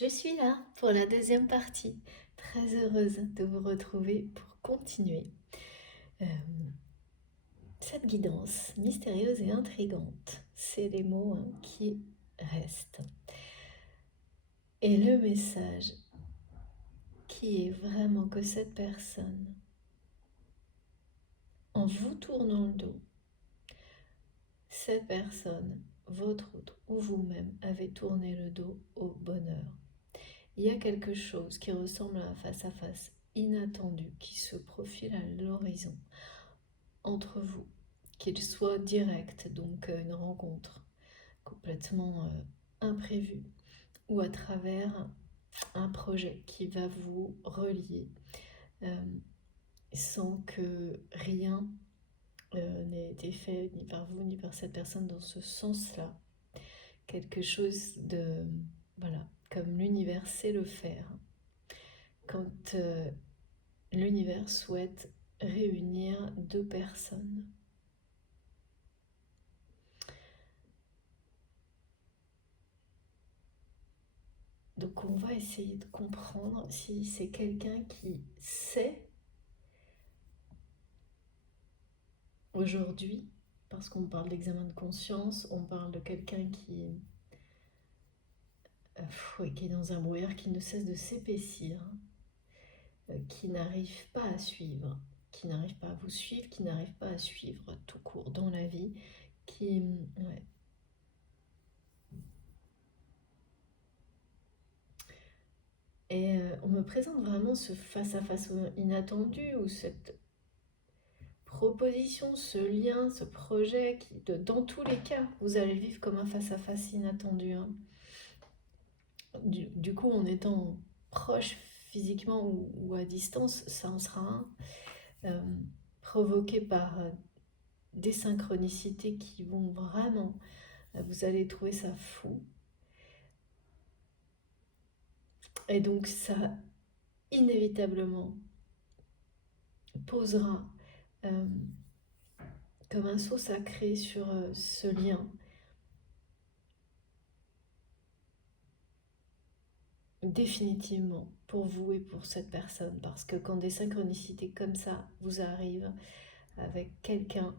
Je suis là pour la deuxième partie. Très heureuse de vous retrouver pour continuer euh, cette guidance mystérieuse et intrigante. C'est les mots qui restent. Et le message qui est vraiment que cette personne, en vous tournant le dos, cette personne, votre autre ou vous-même, avez tourné le dos au bonheur. Il y a quelque chose qui ressemble à un face-à-face inattendu qui se profile à l'horizon entre vous, qu'il soit direct, donc une rencontre complètement imprévue, ou à travers un projet qui va vous relier euh, sans que rien n'ait été fait ni par vous ni par cette personne dans ce sens-là. Quelque chose de, voilà, comme l'univers sait le faire. Quand l'univers souhaite réunir deux personnes. Donc on va essayer de comprendre si c'est quelqu'un qui sait aujourd'hui, parce qu'on parle d'examen de conscience, on parle de quelqu'un qui est dans un brouillard qui ne cesse de s'épaissir, qui n'arrive pas à suivre, qui n'arrive pas à vous suivre, qui n'arrive pas à suivre tout court dans la vie, qui... Ouais. Et on me présente vraiment ce face-à-face inattendu, ou cette proposition, ce lien, ce projet qui, dans tous les cas, vous allez le vivre comme un face-à-face inattendu. Hein. Du coup, en étant proche physiquement ou à distance, ça en sera un. euh, provoqué par des synchronicités qui vont vraiment, vous allez trouver ça fou. Et donc ça, inévitablement, posera comme un sceau sacré sur ce lien. Définitivement pour vous et pour cette personne, parce que quand des synchronicités comme ça vous arrivent avec quelqu'un,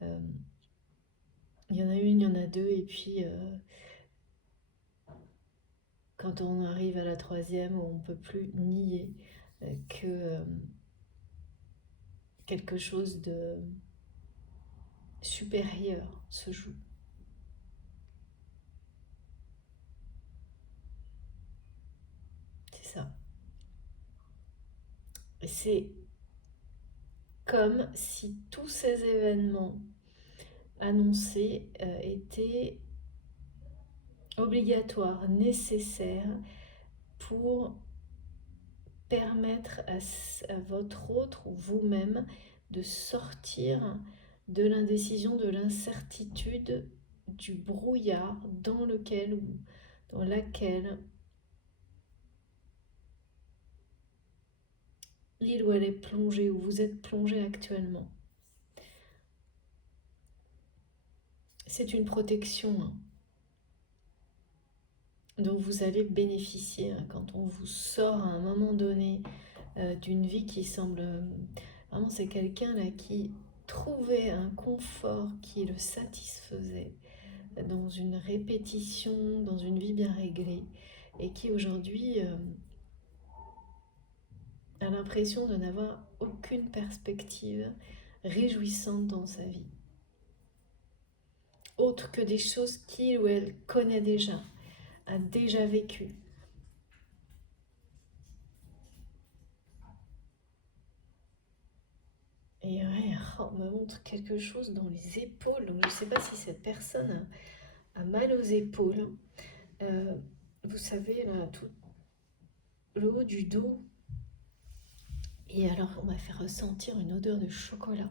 il y en a une, il y en a deux, et puis quand on arrive à la troisième, on ne peut plus nier que quelque chose de supérieur se joue. C'est ça. Et c'est comme si tous ces événements annoncés étaient obligatoires, nécessaires pour permettre à votre autre ou vous-même de sortir de l'indécision, de l'incertitude, du brouillard dans lequel ou dans laquelle il ou elle est plongé, ou vous êtes plongé actuellement. C'est une protection dont vous allez bénéficier quand on vous sort à un moment donné d'une vie qui semble... vraiment, c'est quelqu'un là qui trouvait un confort qui le satisfaisait dans une répétition, dans une vie bien réglée, et qui aujourd'hui a l'impression de n'avoir aucune perspective réjouissante dans sa vie, autre que des choses qu'il ou elle connaît déjà, a déjà vécues. Et ouais, on me montre quelque chose dans les épaules, donc je ne sais pas si cette personne a mal aux épaules. Vous savez, là, tout le haut du dos. Et alors, on m'a fait ressentir une odeur de chocolat.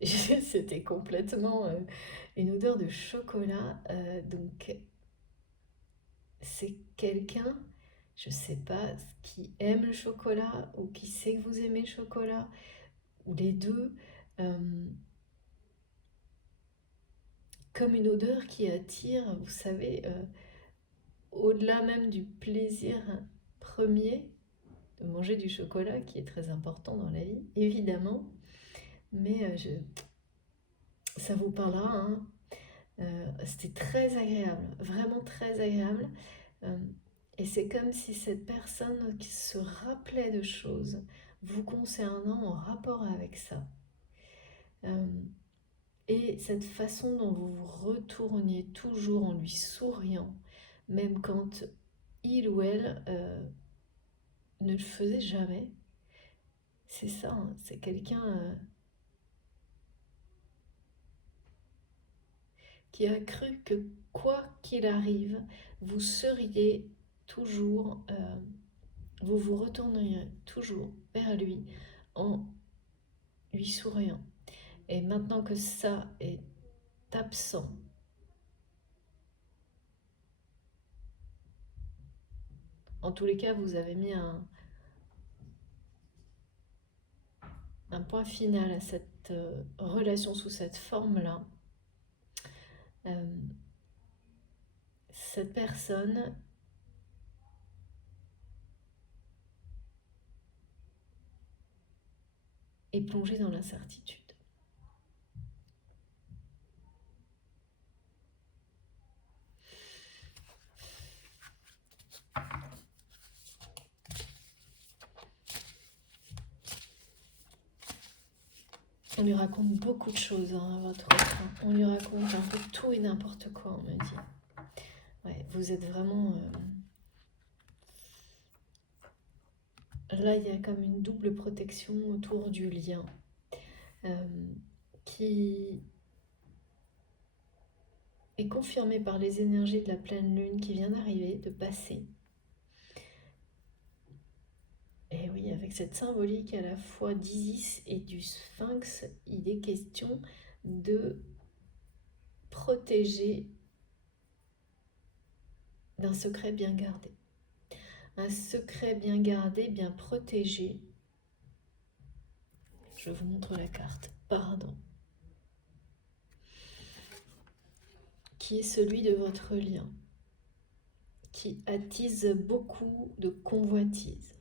C'était complètement une odeur de chocolat. Donc, c'est quelqu'un, je sais pas, qui aime le chocolat ou qui sait que vous aimez le chocolat, ou les deux. Comme une odeur qui attire, vous savez, au-delà même du plaisir premier de manger du chocolat, qui est très important dans la vie, évidemment, mais ça vous parlera, hein. C'était très agréable, vraiment très agréable. Euh, et c'est comme si cette personne qui se rappelait de choses vous concernant en rapport avec ça. Et cette façon dont vous vous retourniez toujours en lui souriant, même quand il ou elle ne le faisait jamais, c'est ça, hein, c'est quelqu'un qui a cru que quoi qu'il arrive, vous seriez toujours, vous vous retourneriez toujours vers lui en lui souriant. Et maintenant que ça est absent, en tous les cas, vous avez mis un point final à cette relation sous cette forme-là. Cette personne est plongée dans l'incertitude. On lui raconte beaucoup de choses, hein, votre autre. On lui raconte un peu tout et n'importe quoi, on me dit. Ouais, vous êtes vraiment... Là, il y a comme une double protection autour du lien qui est confirmée par les énergies de la pleine lune qui vient d'arriver, de passer. Et oui, avec cette symbolique à la fois d'Isis et du Sphinx, il est question de protéger d'un secret bien gardé. Un secret bien gardé, bien protégé. Je vous montre la carte, pardon. Qui est celui de votre lien, qui attise beaucoup de convoitises.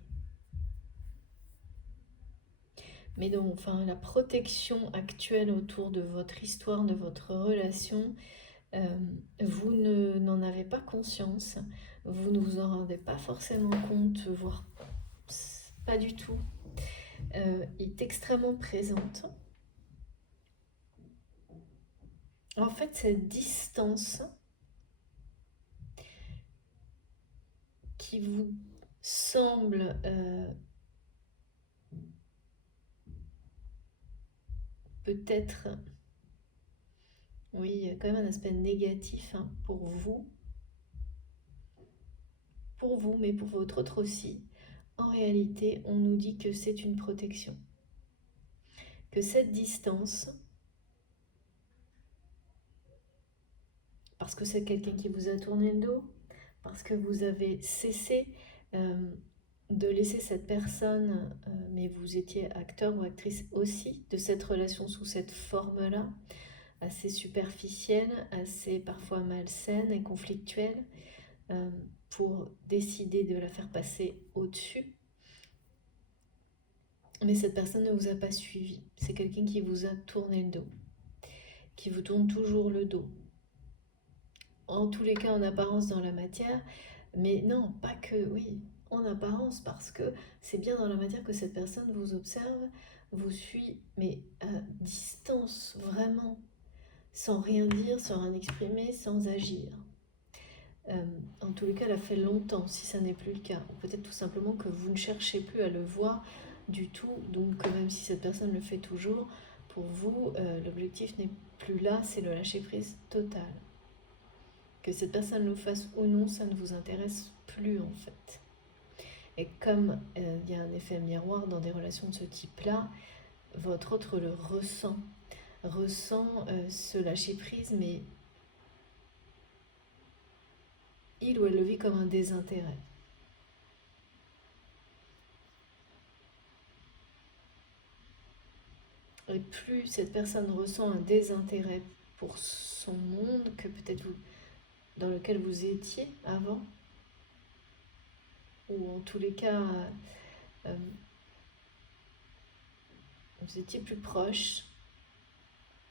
Mais donc, enfin, la protection actuelle autour de votre histoire, de votre relation, vous n'en avez pas conscience, vous ne vous en rendez pas forcément compte, voire pas du tout, est extrêmement présente. En fait, cette distance qui vous semble peut-être, oui, il y a quand même un aspect négatif, hein, pour vous, mais pour votre autre aussi. En réalité, on nous dit que c'est une protection. Que cette distance, parce que c'est quelqu'un qui vous a tourné le dos, parce que vous avez cessé de laisser cette personne, mais vous étiez acteur ou actrice aussi de cette relation sous cette forme-là, assez superficielle, assez parfois malsaine et conflictuelle, pour décider de la faire passer au-dessus. Mais cette personne ne vous a pas suivi. C'est quelqu'un qui vous a tourné le dos, qui vous tourne toujours le dos. En tous les cas, en apparence dans la matière, mais non, pas que, oui, en apparence, parce que c'est bien dans la matière que cette personne vous observe, vous suit, mais à distance, vraiment, sans rien dire, sans rien exprimer, sans agir. En tous les cas, elle a fait longtemps, si ça n'est plus le cas. Ou peut-être tout simplement que vous ne cherchez plus à le voir du tout, donc même si cette personne le fait toujours, pour vous, l'objectif n'est plus là, c'est le lâcher-prise total. Que cette personne le fasse ou non, ça ne vous intéresse plus en fait. Et comme il y a un effet miroir dans des relations de ce type-là, votre autre le ressent ce lâcher-prise, mais il ou elle le vit comme un désintérêt. Et plus cette personne ressent un désintérêt pour son monde que peut-être vous, dans lequel vous étiez avant, ou en tous les cas, vous étiez plus proche.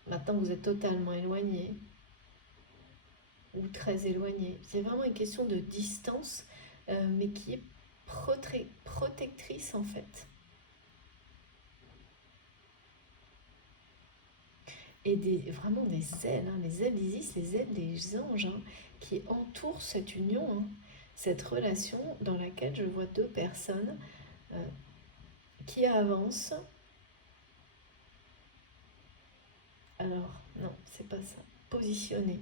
Maintenant, vous êtes totalement éloigné ou très éloigné. C'est vraiment une question de distance, mais qui est protectrice en fait. Et vraiment des ailes, hein, les ailes d'Isis, les ailes des anges, hein, qui entourent cette union, hein, cette relation dans laquelle je vois deux personnes qui avancent. Alors, non, c'est pas ça. Positionné.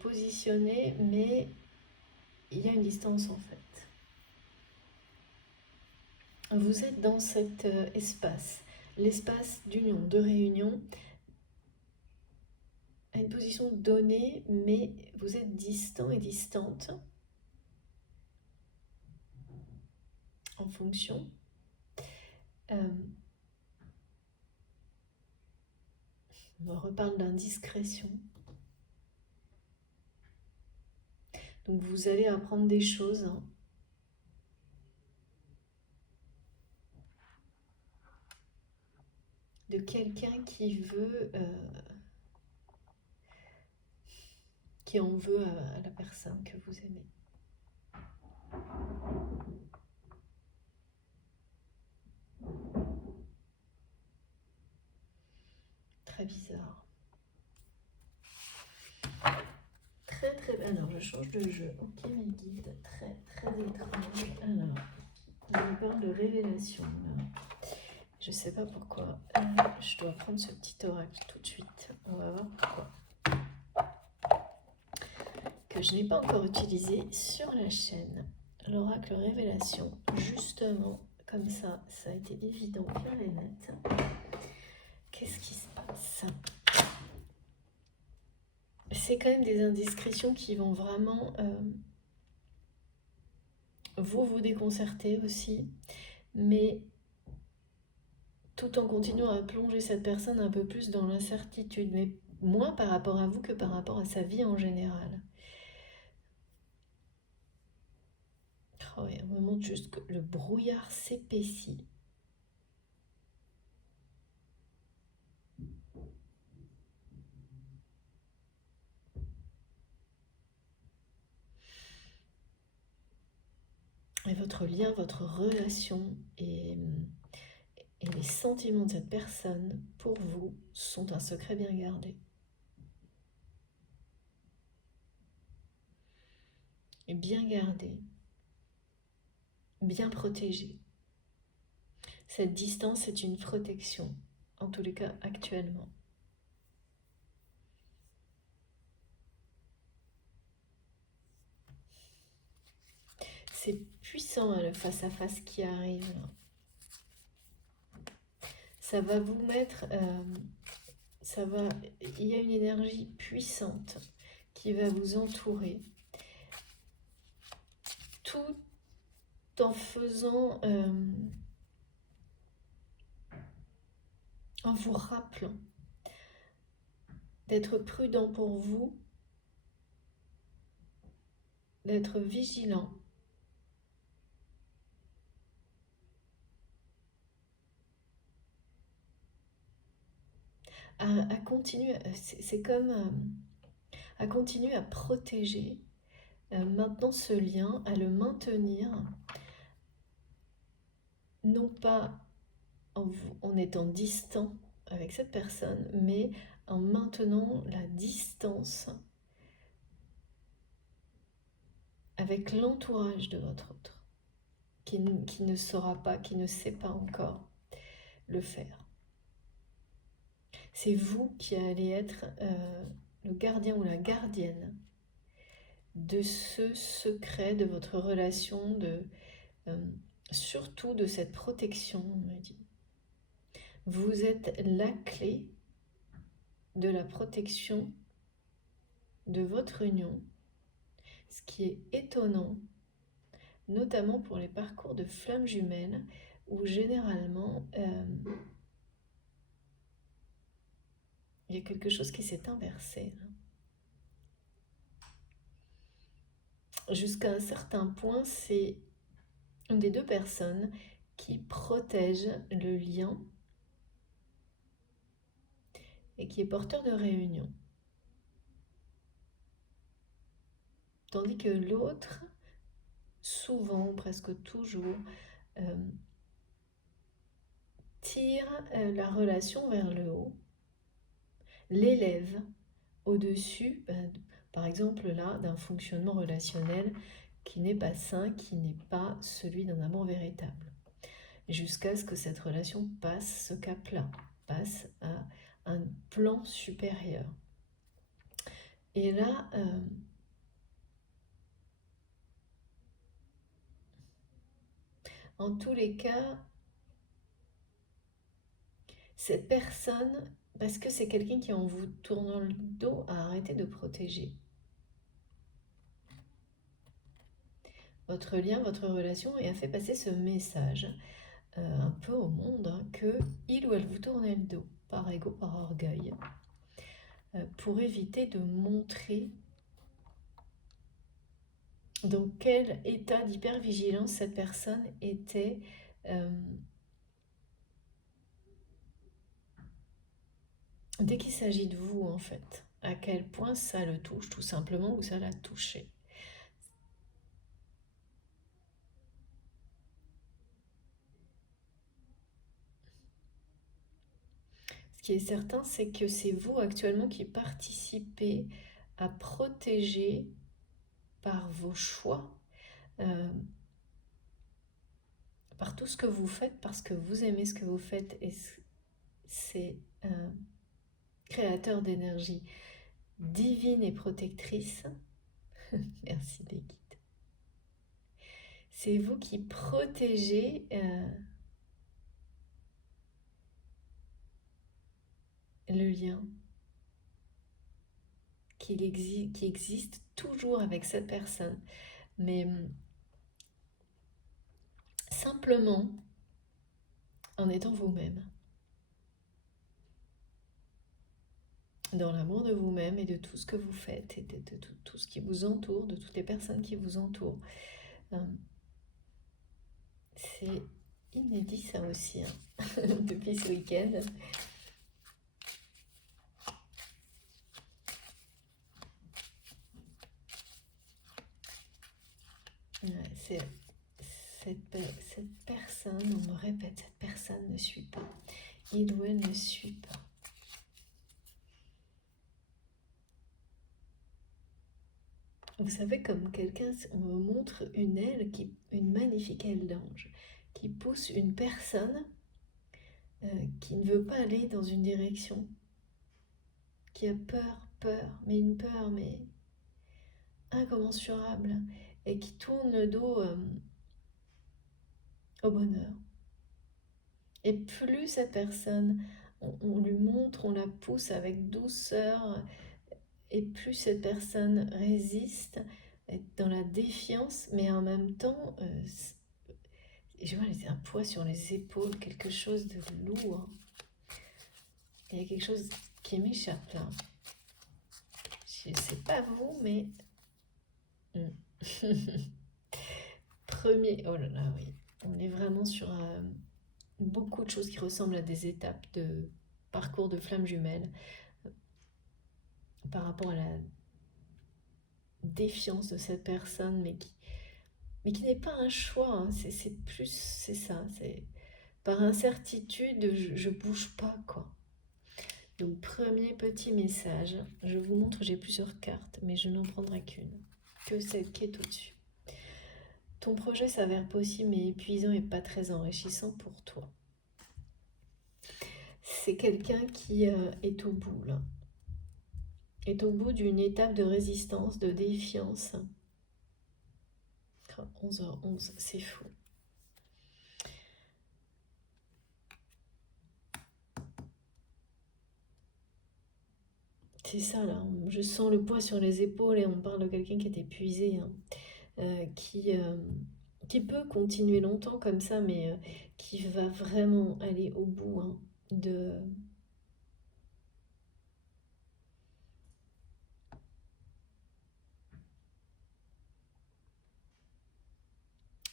Positionné, mais il y a une distance en fait. Vous êtes dans cet espace, l'espace d'union, de réunion, à une position donnée, mais vous êtes distant et distante en fonction. On reparle d'indiscrétion. Donc vous allez apprendre des choses, hein, de quelqu'un qui veut, qui en veut à la personne que vous aimez. Très bizarre. Très très... Alors je change de jeu. Ok mes guides, très très étrange. Alors, on parle de révélation. Je sais pas pourquoi. Je dois prendre ce petit oracle tout de suite. On va voir pourquoi. Que je n'ai pas encore utilisé sur la chaîne. L'oracle révélation, justement, comme ça a été évident, clair et net. Qu'est-ce qui se passe? C'est quand même des indiscrétions qui vont vraiment vous déconcerter aussi, mais tout en continuant à plonger cette personne un peu plus dans l'incertitude, mais moins par rapport à vous que par rapport à sa vie en général. Oh, et on me montre juste que le brouillard s'épaissit. Et votre lien, votre relation et les sentiments de cette personne, pour vous, sont un secret bien gardé. Et bien gardé, bien protégé. Cette distance est une protection, en tous les cas actuellement. C'est puissant hein, le face-à-face qui arrive. Ça va vous mettre... il y a une énergie puissante qui va vous entourer. Tout en faisant... en vous rappelant d'être prudent pour vous, d'être vigilant. À continuer, c'est comme à continuer à protéger maintenant ce lien, à le maintenir, non pas en étant distant avec cette personne, mais en maintenant la distance avec l'entourage de votre autre, qui ne saura pas, qui ne sait pas encore le faire. C'est vous qui allez être le gardien ou la gardienne de ce secret de votre relation, surtout de cette protection, on me dit. Vous êtes la clé de la protection de votre union, ce qui est étonnant, notamment pour les parcours de flammes jumelles, où généralement il y a quelque chose qui s'est inversé. jusqu'à un certain point, c'est une des deux personnes qui protège le lien et qui est porteur de réunion. Tandis que l'autre, souvent, presque toujours, tire la relation vers le haut, l'élève au-dessus, par exemple là, d'un fonctionnement relationnel qui n'est pas sain, qui n'est pas celui d'un amour véritable. Jusqu'à ce que cette relation passe ce cap-là, passe à un plan supérieur. Et là, en tous les cas, cette personne, parce que c'est quelqu'un qui en vous tournant le dos a arrêté de protéger votre lien, votre relation, et a fait passer ce message un peu au monde, hein, que il ou elle vous tournait le dos, par ego, par orgueil, pour éviter de montrer dans quel état d'hypervigilance cette personne était dès qu'il s'agit de vous, en fait. À quel point ça le touche, tout simplement, ou ça l'a touché. Ce qui est certain, c'est que c'est vous actuellement qui participez à protéger par vos choix, par tout ce que vous faites, parce que vous aimez ce que vous faites, et c'est créateur d'énergie divine et protectrice. Merci les guides. C'est vous qui protégez le lien qui existe toujours avec cette personne. Mais simplement en étant vous-même. Dans l'amour de vous-même et de tout ce que vous faites et de tout ce qui vous entoure, de toutes les personnes qui vous entourent. C'est inédit ça aussi, hein, depuis ce week-end. Ouais, cette personne, on me répète, cette personne ne suit pas. Il ou elle ne suit pas. Vous savez, comme quelqu'un, on me montre une aile, une magnifique aile d'ange, qui pousse une personne qui ne veut pas aller dans une direction, qui a peur, mais une peur, mais incommensurable, et qui tourne le dos au bonheur. Et plus cette personne, on lui montre, on la pousse avec douceur, et plus cette personne résiste, est dans la défiance, mais en même temps, je vois un poids sur les épaules, quelque chose de lourd. Il y a quelque chose qui m'échappe là. Je ne sais pas vous, mais... Premier, oh là là, oui. On est vraiment sur beaucoup de choses qui ressemblent à des étapes de parcours de flammes jumelles par rapport à la défiance de cette personne, mais qui n'est pas un choix, hein. C'est plus, c'est ça, c'est par incertitude, je bouge pas, quoi. Donc, premier petit message, je vous montre, j'ai plusieurs cartes, mais je n'en prendrai qu'une, que celle qui est au-dessus. Ton projet s'avère possible, mais épuisant et pas très enrichissant pour toi. C'est quelqu'un qui est au bout, là. Est au bout d'une étape de résistance, de défiance. 11h11, c'est fou. C'est ça, là. Je sens le poids sur les épaules et on parle de quelqu'un qui est épuisé, hein, qui peut continuer longtemps comme ça, mais qui va vraiment aller au bout, hein, de...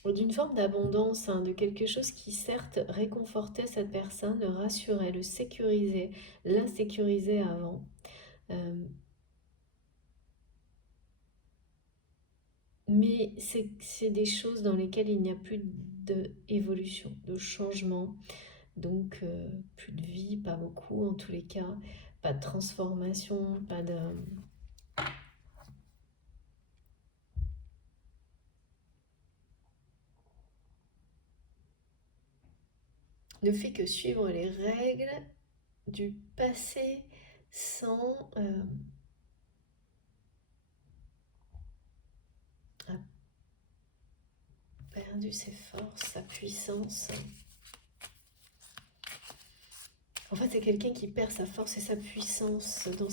d'une forme d'abondance, hein, de quelque chose qui certes réconfortait cette personne, le rassurait, le sécurisait, l'insécurisait avant. Mais c'est des choses dans lesquelles il n'y a plus d'évolution, de changement, donc plus de vie, pas beaucoup en tous les cas, pas de transformation, pas de... Ne fait que suivre les règles du passé sans... a perdu ses forces, sa puissance. En fait, c'est quelqu'un qui perd sa force et sa puissance dans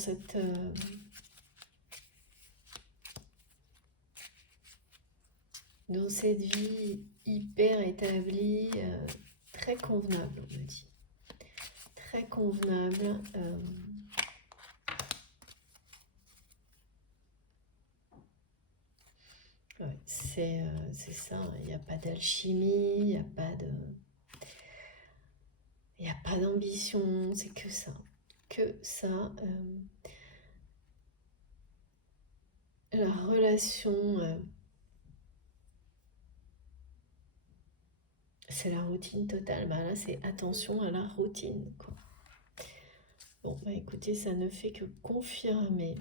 cette vie hyper établie, très convenable, on me dit. Très convenable. Ouais, c'est ça, il n'y a pas d'alchimie, il n'y a pas de... Il n'y a pas d'ambition, c'est que ça. Que ça. La relation, c'est la routine totale. Bah là, c'est attention à la routine, quoi. Bon, bah écoutez, ça ne fait que confirmer.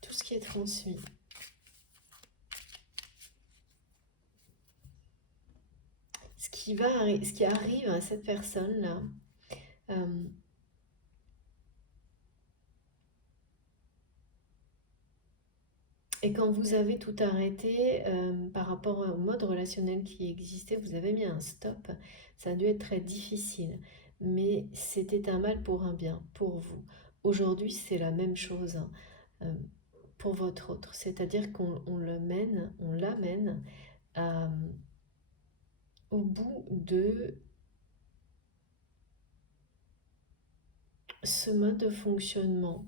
Tout ce qui est transmis. Ce qui arrive à cette personne-là, et quand vous avez tout arrêté par rapport au mode relationnel qui existait, vous avez mis un stop, ça a dû être très difficile. Mais c'était un mal pour un bien, pour vous. Aujourd'hui, c'est la même chose, hein, pour votre autre. C'est-à-dire qu'on l'amène au bout de ce mode de fonctionnement,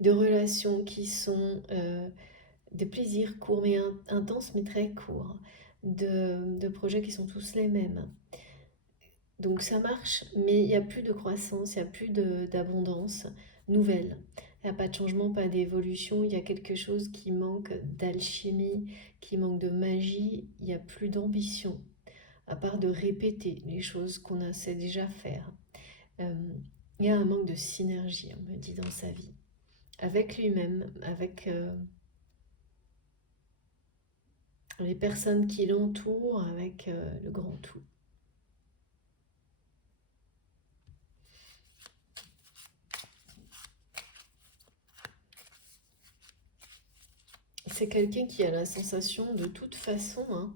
de relations qui sont des plaisirs courts mais intenses mais très courts, de projets qui sont tous les mêmes. Donc ça marche, mais il n'y a plus de croissance, il n'y a plus d'abondance nouvelle. Il n'y a pas de changement, pas d'évolution, il y a quelque chose qui manque d'alchimie, qui manque de magie, il n'y a plus d'ambition, à part de répéter les choses qu'on sait déjà faire. Il y a un manque de synergie, on me dit, dans sa vie, avec lui-même, avec les personnes qui l'entourent, avec le grand tout. C'est quelqu'un qui a la sensation de toute façon, hein,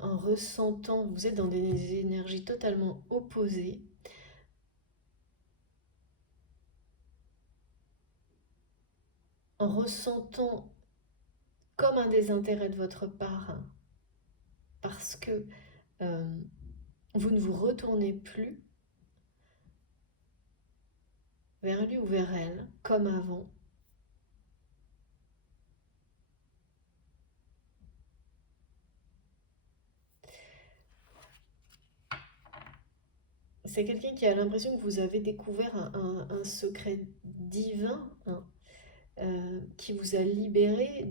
en ressentant, vous êtes dans des énergies totalement opposées, en ressentant comme un désintérêt de votre part, hein, parce que vous ne vous retournez plus vers lui ou vers elle comme avant. C'est quelqu'un qui a l'impression que vous avez découvert un secret divin, hein, qui vous a libéré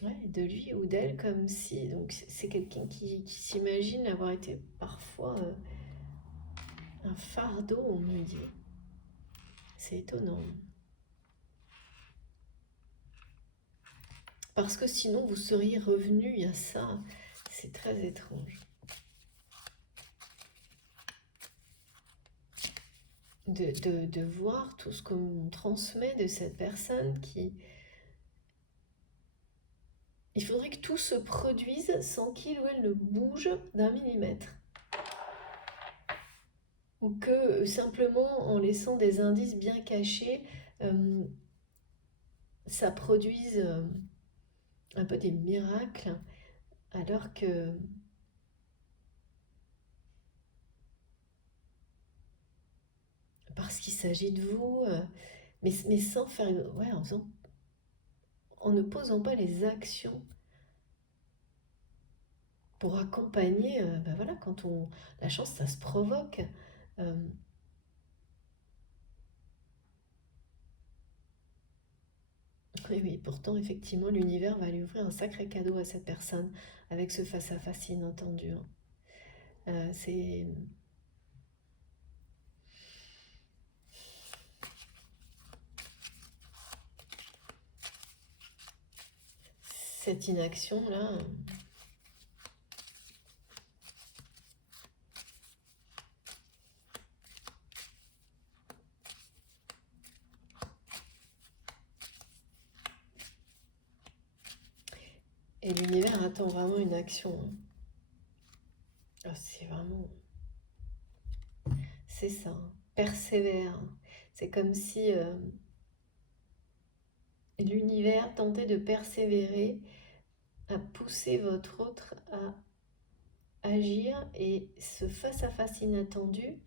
ouais, de lui ou d'elle, comme si... Donc c'est quelqu'un qui s'imagine avoir été parfois un fardeau, on me dit. C'est étonnant. Parce que sinon vous seriez revenu, il y a ça. C'est très étrange. De voir tout ce qu'on transmet de cette personne qui... Il faudrait que tout se produise sans qu'il ou elle ne bouge d'un millimètre. Ou que simplement en laissant des indices bien cachés, ça produise un peu des miracles, Alors que parce qu'il s'agit de vous, mais sans faire, ouais, en ne posant pas les actions pour accompagner, ben voilà, la chance, ça se provoque. Euh, et oui, pourtant, effectivement, l'univers va lui ouvrir un sacré cadeau à cette personne avec ce face-à-face inattendu, hein. C'est cette inaction-là. Et l'univers attend vraiment une action, hein. Ah, c'est vraiment, c'est ça, hein. Persévère. C'est comme si l'univers tentait de persévérer à pousser votre autre à agir, et ce face-à-face inattendu,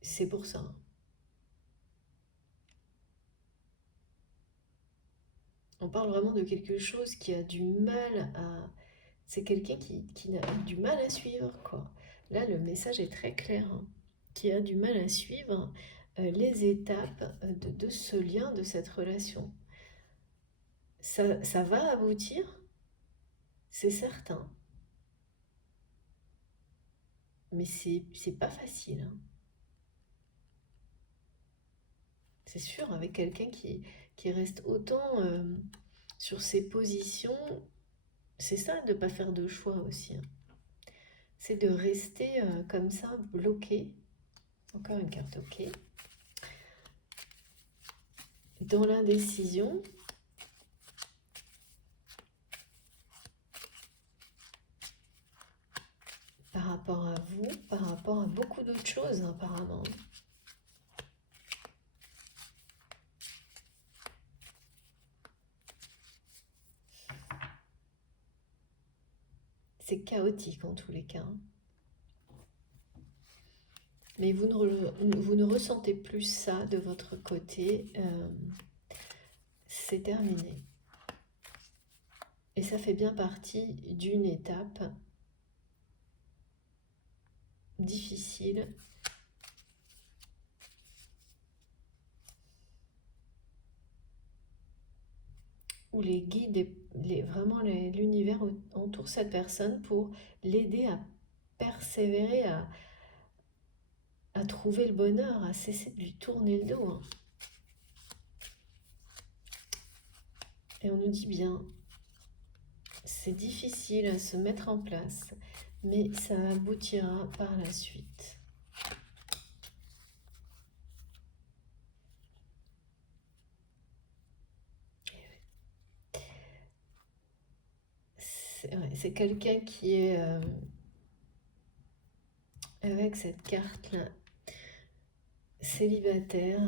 c'est pour ça. On parle vraiment de quelque chose qui a du mal à... C'est quelqu'un qui a du mal à suivre, quoi. Là, le message est très clair, hein. Qui a du mal à suivre les étapes de ce lien, de cette relation. Ça va aboutir, c'est certain, mais c'est pas facile, hein. C'est sûr, avec quelqu'un qui reste autant sur ses positions, c'est ça de ne pas faire de choix aussi, hein. C'est de rester comme ça, bloqué. Encore une carte OK. Dans l'indécision. Par rapport à vous, par rapport à beaucoup d'autres choses apparemment. C'est chaotique en tous les cas, hein. Mais vous ne ressentez plus ça de votre côté. C'est terminé. Et ça fait bien partie d'une étape difficile où les guides, vraiment l'univers entoure cette personne pour l'aider à persévérer, à trouver le bonheur, à cesser de lui tourner le dos, hein. Et on nous dit bien, c'est difficile à se mettre en place, mais ça aboutira par la suite. C'est quelqu'un qui est avec cette carte-là, célibataire.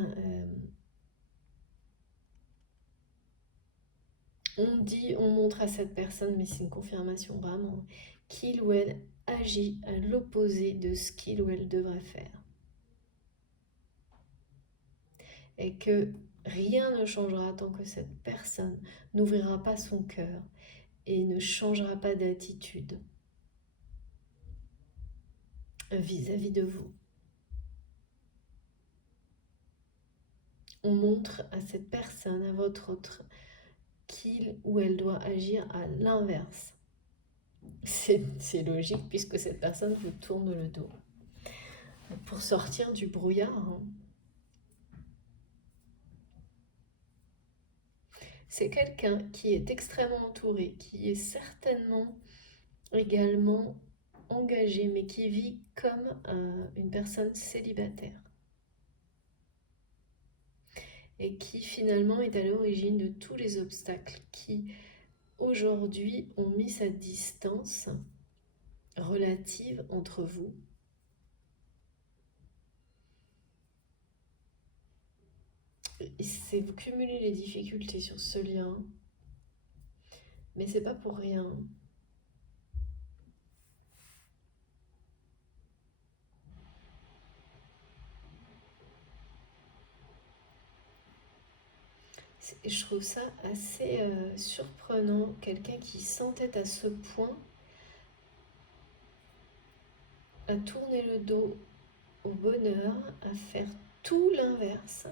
On montre à cette personne, mais c'est une confirmation vraiment, qu'il ou elle agit à l'opposé de ce qu'il ou elle devrait faire. Et que rien ne changera tant que cette personne n'ouvrira pas son cœur et ne changera pas d'attitude vis-à-vis de vous. On montre à cette personne, à votre autre, qu'il ou elle doit agir à l'inverse. C'est logique puisque cette personne vous tourne le dos. Pour sortir du brouillard, hein. C'est quelqu'un qui est extrêmement entouré, qui est certainement également engagé, mais qui vit comme une personne célibataire. Et qui finalement est à l'origine de tous les obstacles qui aujourd'hui ont mis cette distance relative entre vous. Et c'est vous cumulez les difficultés sur ce lien, Mais c'est pas pour rien. Je trouve ça assez surprenant, quelqu'un qui s'entête à ce point à tourner le dos au bonheur, à faire tout l'inverse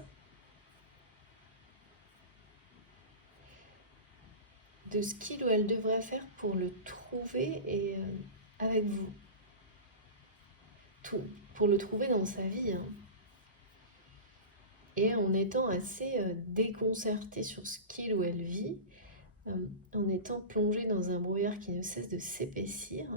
de ce qu'il ou elle devrait faire pour le trouver et avec vous. Tout, pour le trouver dans sa vie. Hein. Et en étant assez déconcerté sur ce qu'il ou elle vit, en étant plongé dans un brouillard qui ne cesse de s'épaissir.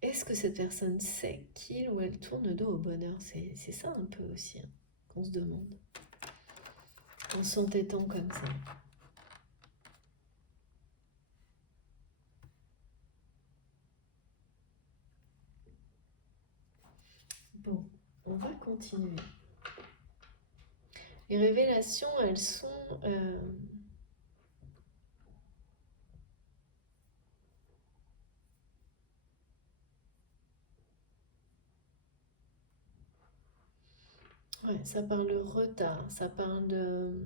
Est-ce que cette personne sait qu'il ou elle tourne le dos au bonheur? C'est ça un peu aussi hein, qu'on se demande. En s'entêtant comme ça. Bon, on va continuer. Les révélations, elles sont... ouais, ça parle de retard, ça parle de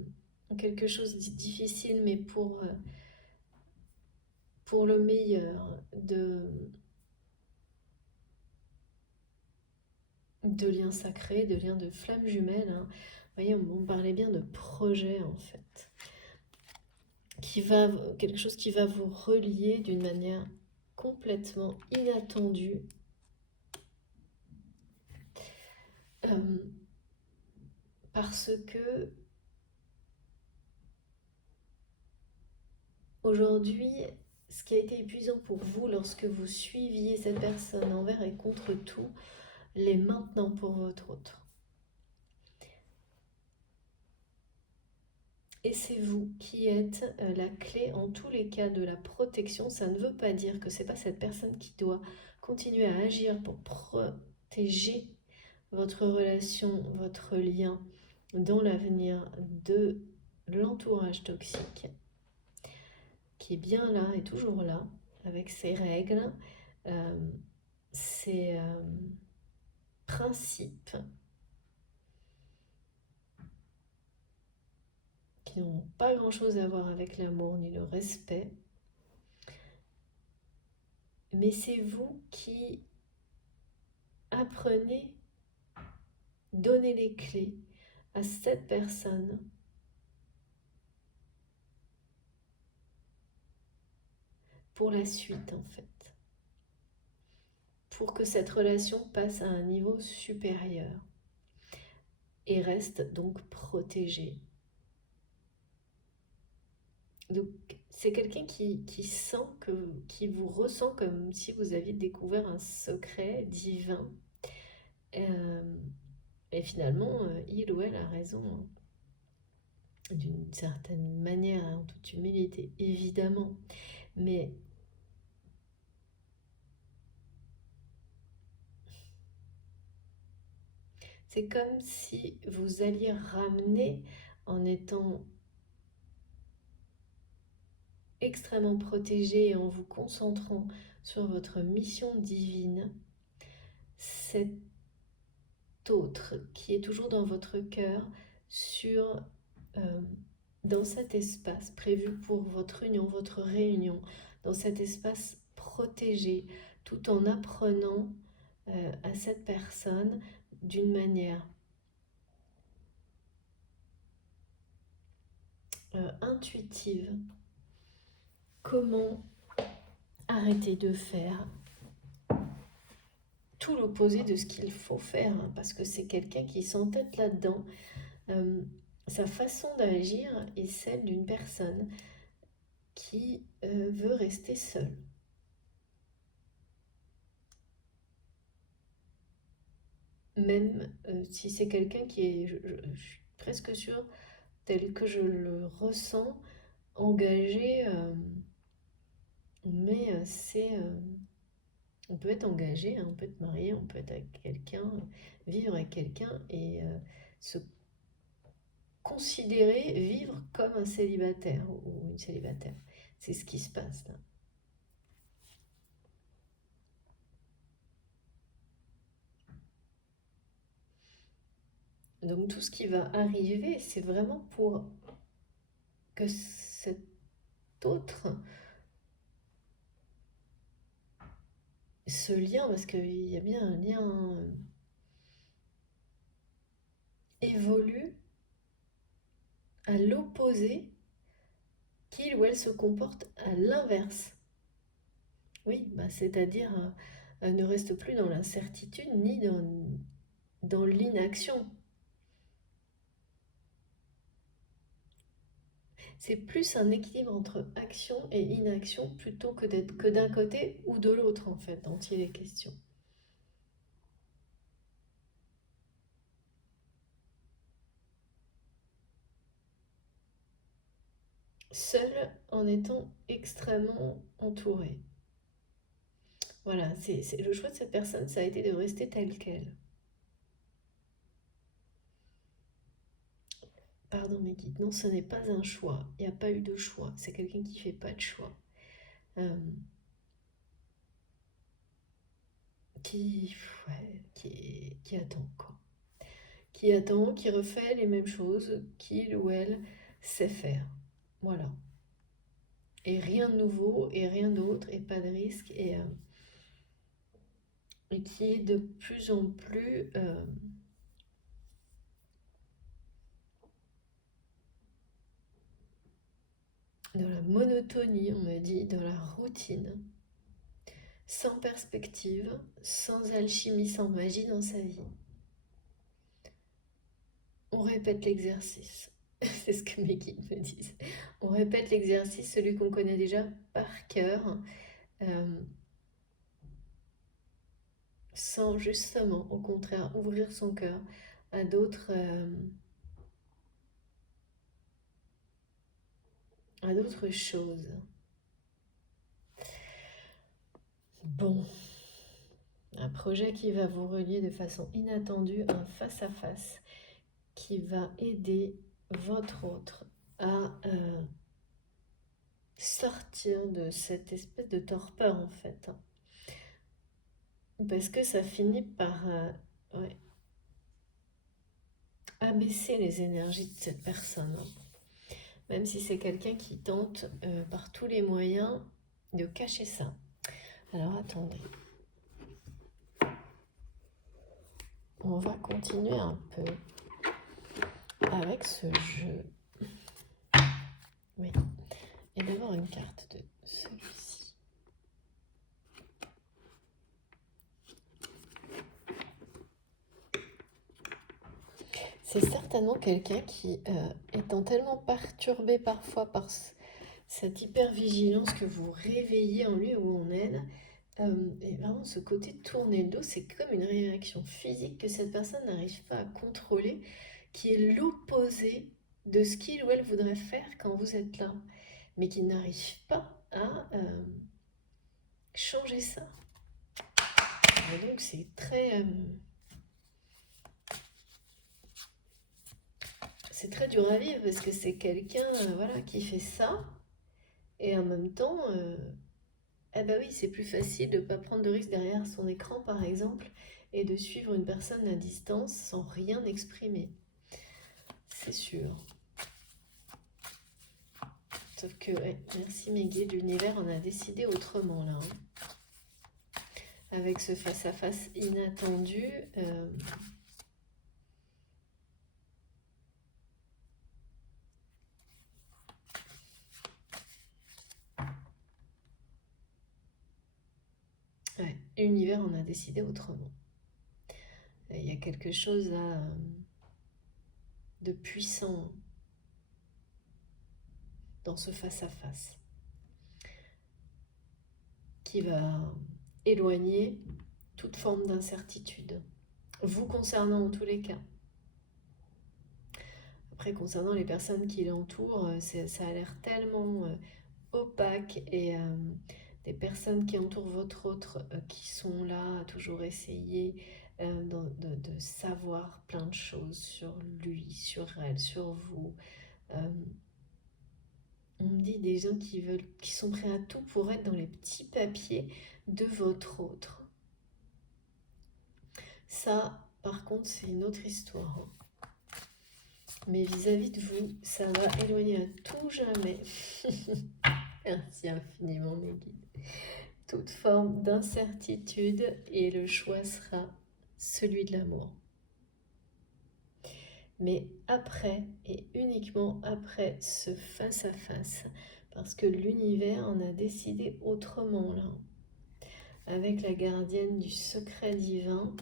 quelque chose de difficile, mais pour le meilleur, de liens sacrés, de liens de flammes jumelles. Hein. Vous voyez, on parlait bien de projet en fait. Quelque chose qui va vous relier d'une manière complètement inattendue. Parce que aujourd'hui, ce qui a été épuisant pour vous lorsque vous suiviez cette personne envers et contre tout, l'est maintenant pour votre autre. Et c'est vous qui êtes la clé en tous les cas de la protection. Ça ne veut pas dire que c'est pas cette personne qui doit continuer à agir pour protéger votre relation, votre lien dans l'avenir de l'entourage toxique qui est bien là et toujours là avec ses règles, ses principes qui n'ont pas grand-chose à voir avec l'amour ni le respect. Mais c'est vous qui apprenez, donnez les clés à cette personne pour la suite en fait. Pour que cette relation passe à un niveau supérieur et reste donc protégée. Donc c'est quelqu'un qui sent qui vous ressent comme si vous aviez découvert un secret divin. Et finalement, il ou elle a raison, hein, d'une certaine manière, en toute humilité, évidemment. Mais c'est comme si vous alliez ramener, en étant extrêmement protégé et en vous concentrant sur votre mission divine, cet autre qui est toujours dans votre cœur, dans cet espace prévu pour votre union, votre réunion, dans cet espace protégé, tout en apprenant à cette personne d'une manière intuitive comment arrêter de faire tout l'opposé de ce qu'il faut faire, hein, parce que c'est quelqu'un qui s'entête là-dedans. Sa façon d'agir est celle d'une personne qui veut rester seule. Même si c'est quelqu'un qui est, je suis presque sûre, tel que je le ressens, engagé, mais on peut être engagé, hein, on peut être marié, on peut être avec quelqu'un, vivre avec quelqu'un et se considérer vivre comme un célibataire ou une célibataire. C'est ce qui se passe là. Donc tout ce qui va arriver, c'est vraiment pour que cet autre, ce lien, parce qu'il y a bien un lien, évolue à l'opposé, qu'il ou elle se comporte à l'inverse. Oui, bah, c'est-à-dire ne reste plus dans l'incertitude ni dans l'inaction. C'est plus un équilibre entre action et inaction plutôt que d'être que d'un côté ou de l'autre en fait dont il est question. Seul en étant extrêmement entouré. Voilà, c'est le choix de cette personne, ça a été de rester tel quel. Pardon mes guides, non, ce n'est pas un choix. Il n'y a pas eu de choix. C'est quelqu'un qui ne fait pas de choix. Euh, qui attend, quoi. Qui attend, qui refait les mêmes choses qu'il ou elle sait faire. Voilà. Et rien de nouveau, et rien d'autre, et pas de risque, et qui est de plus en plus dans la monotonie, on me dit, dans la routine, sans perspective, sans alchimie, sans magie dans sa vie. On répète l'exercice. C'est ce que mes guides me disent. On répète l'exercice, celui qu'on connaît déjà par cœur, sans justement, au contraire, ouvrir son cœur à d'autres choses. Bon, un projet qui va vous relier de façon inattendue, un face-à-face qui va aider votre autre à sortir de cette espèce de torpeur en fait. Parce que ça finit par ouais, abaisser les énergies de cette personne. Même si c'est quelqu'un qui tente par tous les moyens de cacher ça. Alors attendez. On va continuer un peu avec ce jeu. Oui. Et d'abord une carte de celui-ci. C'est certainement quelqu'un qui, étant tellement perturbé parfois par cette hypervigilance que vous réveillez en lui ou en elle, et vraiment ce côté tourner le dos, c'est comme une réaction physique que cette personne n'arrive pas à contrôler, qui est l'opposé de ce qu'il ou elle voudrait faire quand vous êtes là, mais qui n'arrive pas à changer ça. Et donc c'est très dur à vivre parce que c'est quelqu'un voilà, qui fait ça, et en même temps, ah bah oui, c'est plus facile de ne pas prendre de risque derrière son écran par exemple, et de suivre une personne à distance sans rien exprimer. C'est sûr. Sauf que, ouais, merci mes guides, l'univers en a décidé autrement là. Hein. Avec ce face-à-face inattendu, ouais, l'univers en a décidé autrement. Il y a quelque chose là de puissant dans ce face-à-face qui va éloigner toute forme d'incertitude, vous concernant en tous les cas. Après, concernant les personnes qui l'entourent, ça a l'air tellement opaque, et des personnes qui entourent votre autre qui sont là à toujours essayer de savoir plein de choses sur lui, sur elle, sur vous. On me dit des gens qui sont prêts à tout pour être dans les petits papiers de votre autre. Ça, par contre, c'est une autre histoire. Mais vis-à-vis de vous, ça va éloigner à tout jamais. Merci infiniment, mes guides. Toute forme d'incertitude et le choix sera celui de l'amour. Mais après, et uniquement après ce face-à-face, parce que l'univers en a décidé autrement là. Avec la gardienne du secret divin,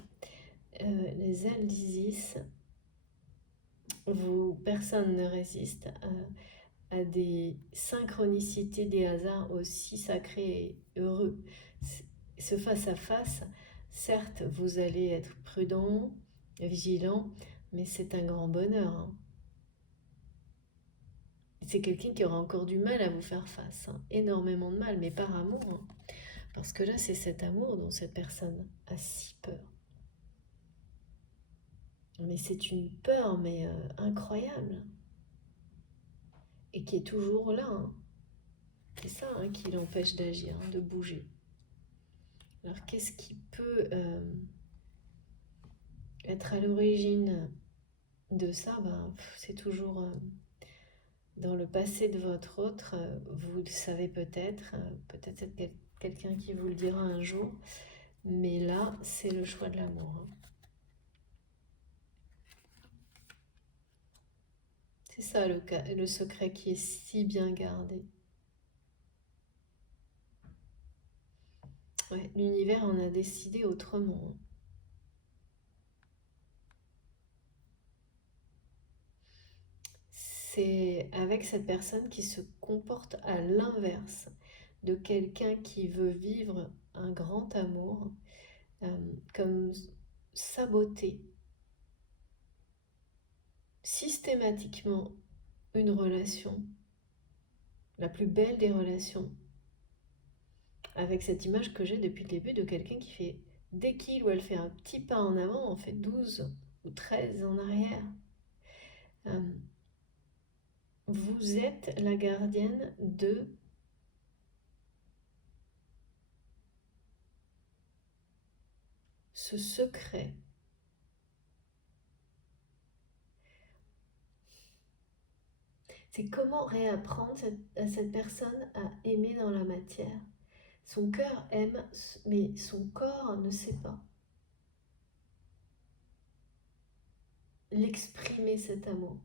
les ailes d'Isis, personne ne résiste à des synchronicités, des hasards aussi sacrés et heureux. Ce face-à-face, certes, vous allez être prudent, vigilant, mais c'est un grand bonheur. Hein. C'est quelqu'un qui aura encore du mal à vous faire face, hein. Énormément de mal, mais par amour. Hein. Parce que là, c'est cet amour dont cette personne a si peur. Mais c'est une peur, mais incroyable. Et qui est toujours là. Hein. C'est ça hein, qui l'empêche d'agir, hein, de bouger. Alors qu'est-ce qui peut être à l'origine de ça c'est toujours dans le passé de votre autre. Vous le savez peut-être, peut-être c'est quelqu'un qui vous le dira un jour. Mais là, c'est le choix de l'amour. Hein. C'est ça le secret qui est si bien gardé. Ouais, l'univers en a décidé autrement. Hein. C'est avec cette personne qui se comporte à l'inverse de quelqu'un qui veut vivre un grand amour, comme saboter systématiquement une relation, la plus belle des relations, avec cette image que j'ai depuis le début de quelqu'un qui fait, dès qu'il ou elle fait un petit pas en avant, on fait 12 ou 13 en arrière. Vous êtes la gardienne de ce secret. C'est comment réapprendre à cette personne à aimer dans la matière. Son cœur aime, mais son corps ne sait pas. L'exprimer cet amour.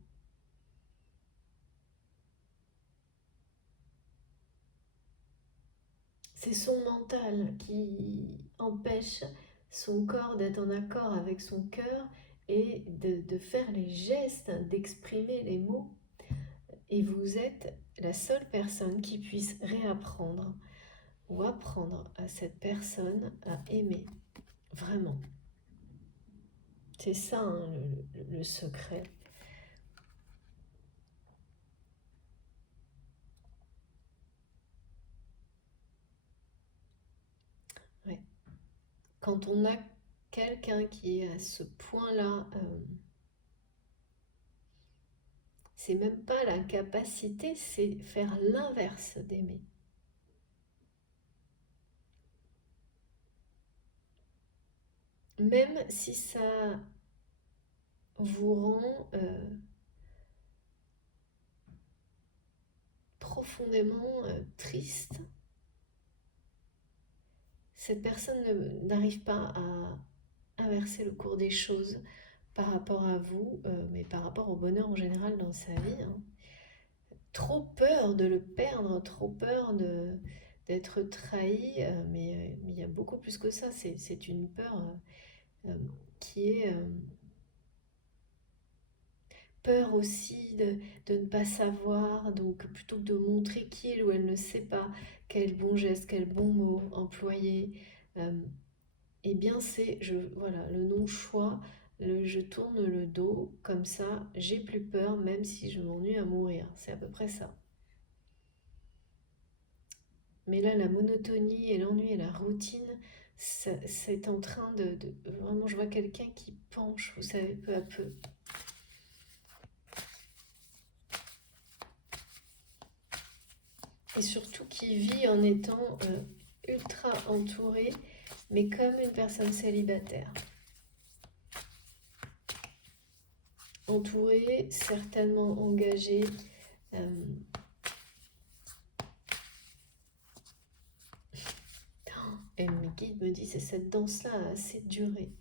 C'est son mental qui empêche son corps d'être en accord avec son cœur et de faire les gestes, d'exprimer les mots. Et vous êtes la seule personne qui puisse réapprendre ou apprendre à cette personne à aimer. Vraiment. C'est ça hein, le secret. Ouais. Quand on a quelqu'un qui est à ce point-là, c'est même pas la capacité, c'est faire l'inverse d'aimer. Même si ça vous rend profondément triste, cette personne n'arrive pas à inverser le cours des choses par rapport à vous, mais par rapport au bonheur en général dans sa vie. Hein. Trop peur de le perdre, trop peur d'être trahi, mais il y a beaucoup plus que ça. C'est une peur qui est peur aussi de ne pas savoir, donc plutôt que de montrer qu'il ou elle ne sait pas quel bon geste, quel bon mot employer, eh bien c'est voilà, le non-choix, je tourne le dos, comme ça j'ai plus peur même si je m'ennuie à mourir, c'est à peu près ça. Mais là la monotonie et l'ennui et la routine, c'est en train vraiment, je vois quelqu'un qui penche, vous savez, peu à peu. Et surtout qui vit en étant ultra entouré, mais comme une personne célibataire. Entouré, certainement engagé. Et mes guides me disent, c'est cette danse-là a assez duré.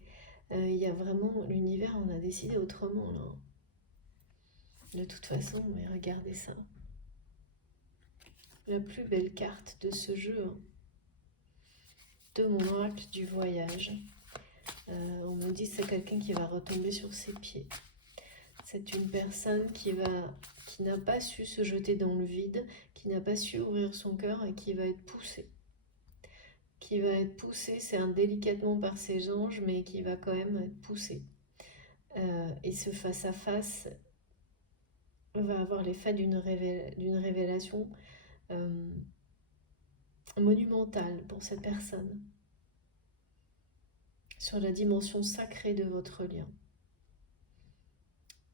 Il y a vraiment, l'univers en a décidé autrement là. De toute façon, mais regardez ça. La plus belle carte de ce jeu, hein. De mon oracle du voyage. On me dit que c'est quelqu'un qui va retomber sur ses pieds. C'est une personne qui n'a pas su se jeter dans le vide, qui n'a pas su ouvrir son cœur et qui va être poussée. Qui va être poussée, c'est indélicatement par ses anges, mais qui va quand même être poussée. Et ce face-à-face va avoir l'effet d'une révélation monumentale pour cette personne sur la dimension sacrée de votre lien.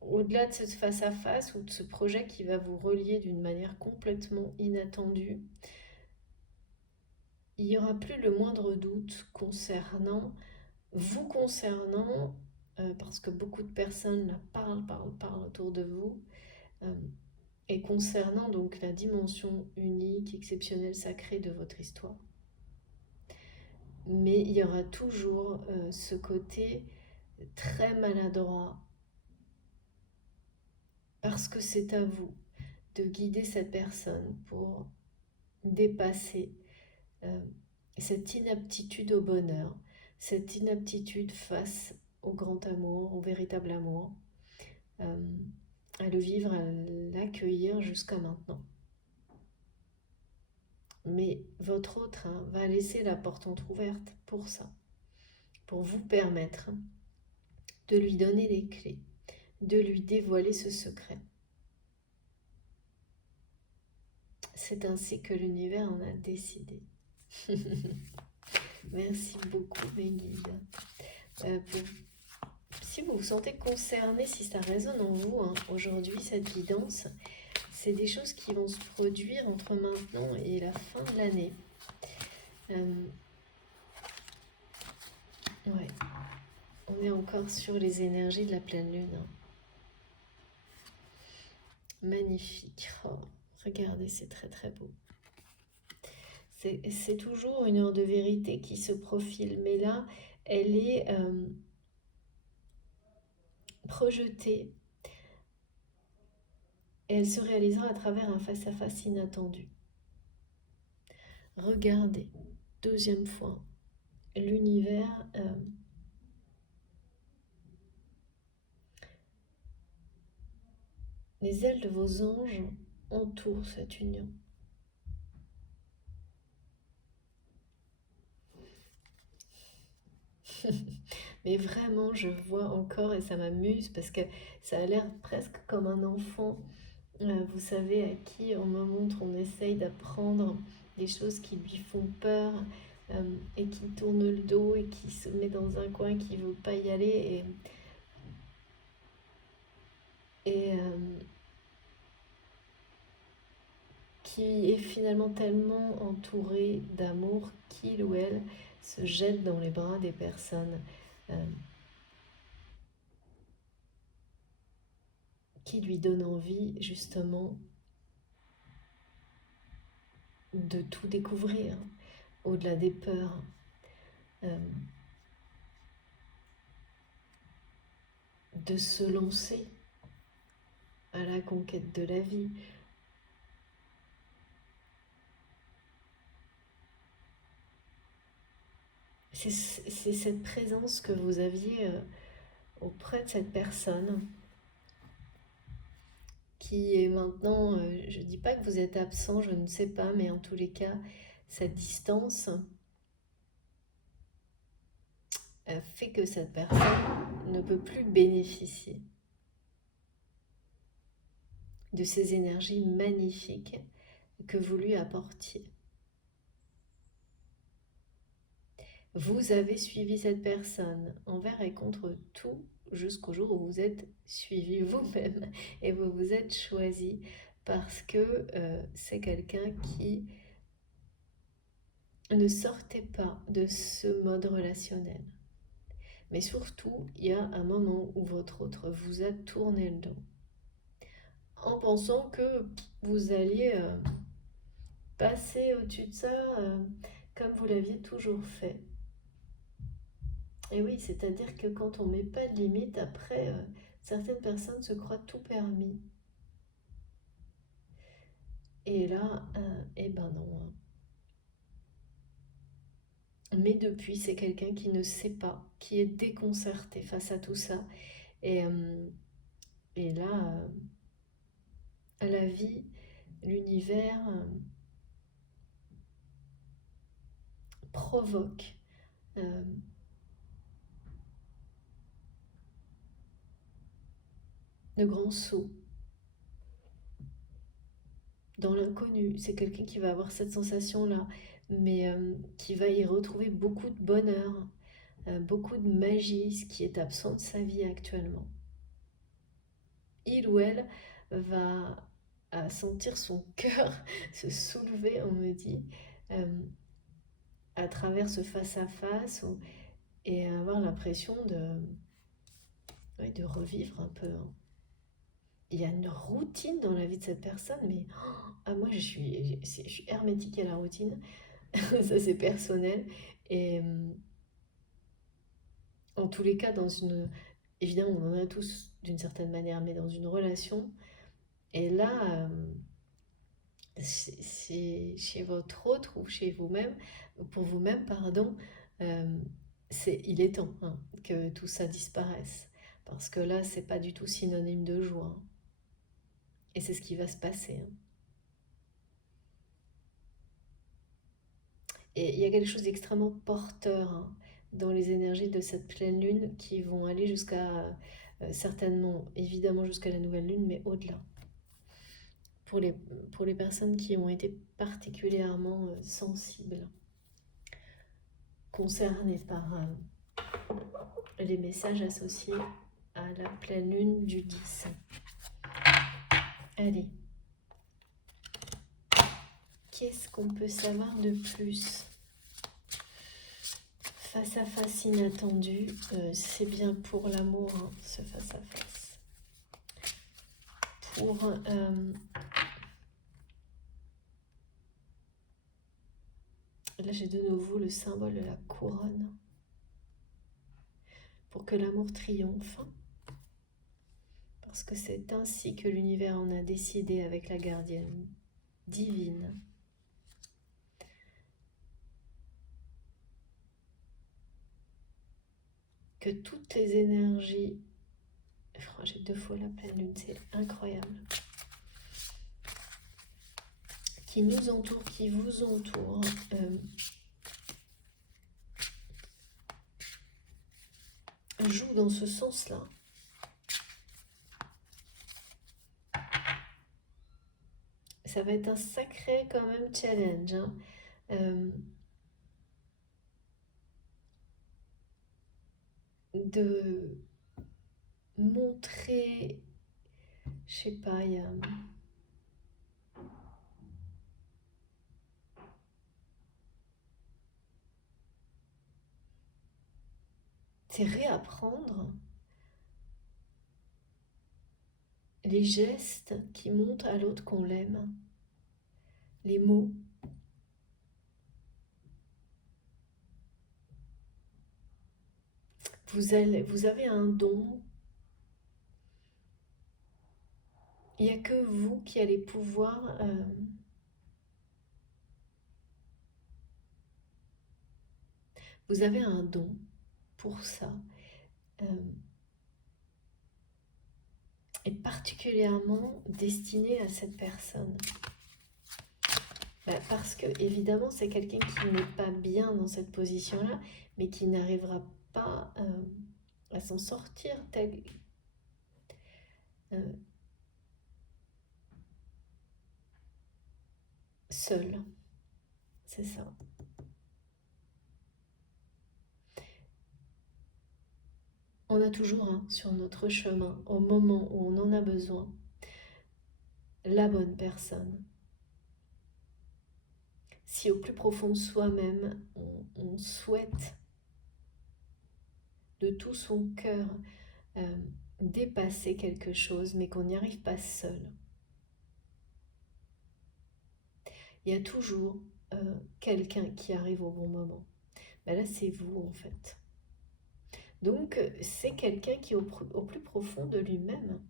Au-delà de ce face-à-face ou de ce projet qui va vous relier d'une manière complètement inattendue, il n'y aura plus le moindre doute concernant, parce que beaucoup de personnes la parlent autour de vous, et concernant donc la dimension unique, exceptionnelle, sacrée de votre histoire. Mais il y aura toujours ce côté très maladroit, parce que c'est à vous de guider cette personne pour dépasser cette inaptitude au bonheur, cette inaptitude face au grand amour, au véritable amour, à le vivre, à l'accueillir jusqu'à maintenant. Mais votre autre va laisser la porte entrouverte pour ça, pour vous permettre de lui donner les clés, de lui dévoiler ce secret. C'est ainsi que l'univers en a décidé. Merci beaucoup mes guides. Si vous vous sentez concerné, si ça résonne en vous aujourd'hui, cette guidance, c'est des choses qui vont se produire entre maintenant et la fin de l'année. Ouais, on est encore sur les énergies de la pleine lune. Magnifique. Oh, regardez, c'est très très beau. C'est toujours une heure de vérité qui se profile, mais là, elle est projetée. Et elle se réalisera à travers un face-à-face inattendu. Regardez, deuxième fois, l'univers les ailes de vos anges entourent cette union. Mais vraiment, je vois encore, et ça m'amuse, parce que ça a l'air presque comme un enfant, vous savez, à qui on me montre, on essaye d'apprendre des choses qui lui font peur, et qui tourne le dos, et qui se met dans un coin, qui ne veut pas y aller, et qui est finalement tellement entouré d'amour qu'il ou elle se jette dans les bras des personnes qui lui donnent envie justement de tout découvrir, au-delà des peurs. De se lancer à la conquête de la vie. C'est cette présence que vous aviez auprès de cette personne qui est maintenant, je ne dis pas que vous êtes absent, je ne sais pas, mais en tous les cas, cette distance fait que cette personne ne peut plus bénéficier de ces énergies magnifiques que vous lui apportiez. Vous avez suivi cette personne envers et contre tout jusqu'au jour où vous êtes suivi vous-même et vous vous êtes choisi parce que c'est quelqu'un qui ne sortait pas de ce mode relationnel. Mais surtout, il y a un moment où votre autre vous a tourné le dos en pensant que vous alliez passer au-dessus de ça comme vous l'aviez toujours fait. Et oui, c'est-à-dire que quand on met pas de limite, après, certaines personnes se croient tout permis. Et là, eh ben non, hein. Mais depuis, c'est quelqu'un qui ne sait pas, qui est déconcerté face à tout ça. Et, euh, et là, la vie, l'univers provoque euh, de grands sauts dans l'inconnu. C'est quelqu'un qui va avoir cette sensation-là, mais qui va y retrouver beaucoup de bonheur, beaucoup de magie, ce qui est absent de sa vie actuellement. Il ou elle va sentir son cœur se soulever, on me dit, euh, à travers ce face-à-face et avoir l'impression oui, de revivre un peu, hein. Il y a une routine dans la vie de cette personne, mais moi je suis hermétique à la routine, ça c'est personnel. Et en tous les cas, évidemment on en a tous d'une certaine manière, mais dans une relation, et là, chez votre autre ou chez vous-même, pour vous-même, pardon, euh, il est temps, hein, que tout ça disparaisse. Parce que là, c'est pas du tout synonyme de joie, hein. Et c'est ce qui va se passer, hein. Et il y a quelque chose d'extrêmement porteur, hein, dans les énergies de cette pleine lune qui vont aller jusqu'à, certainement, évidemment jusqu'à la nouvelle lune, mais au-delà. Pour les, pour les personnes qui ont été particulièrement sensibles, concernées par les messages associés à la pleine lune du 10. Allez, qu'est-ce qu'on peut savoir de plus? Face à face inattendu, c'est bien pour l'amour, hein, ce face à face. Pour là, j'ai de nouveau le symbole de la couronne. Pour que l'amour triomphe, parce que c'est ainsi que l'univers en a décidé avec la gardienne divine. Que toutes les énergies, j'ai 2 fois la pleine lune, c'est incroyable, qui nous entourent, qui vous entourent, jouent dans ce sens-là. Ça va être un sacré quand même challenge, hein. De montrer, je sais pas, c'est réapprendre les gestes qui montrent à l'autre qu'on l'aime, les mots. Vous avez un don. Il n'y a que vous qui allez pouvoir vous avez un don pour ça. Euh, et particulièrement destiné à cette personne. Parce que évidemment c'est quelqu'un qui n'est pas bien dans cette position-là, mais qui n'arrivera pas à s'en sortir seul. C'est ça. On a toujours sur notre chemin, au moment où on en a besoin, la bonne personne. Si au plus profond de soi-même, on souhaite de tout son cœur dépasser quelque chose, mais qu'on n'y arrive pas seul, il y a toujours quelqu'un qui arrive au bon moment. Ben là, c'est vous en fait. Donc, c'est quelqu'un qui est au plus profond de lui-même.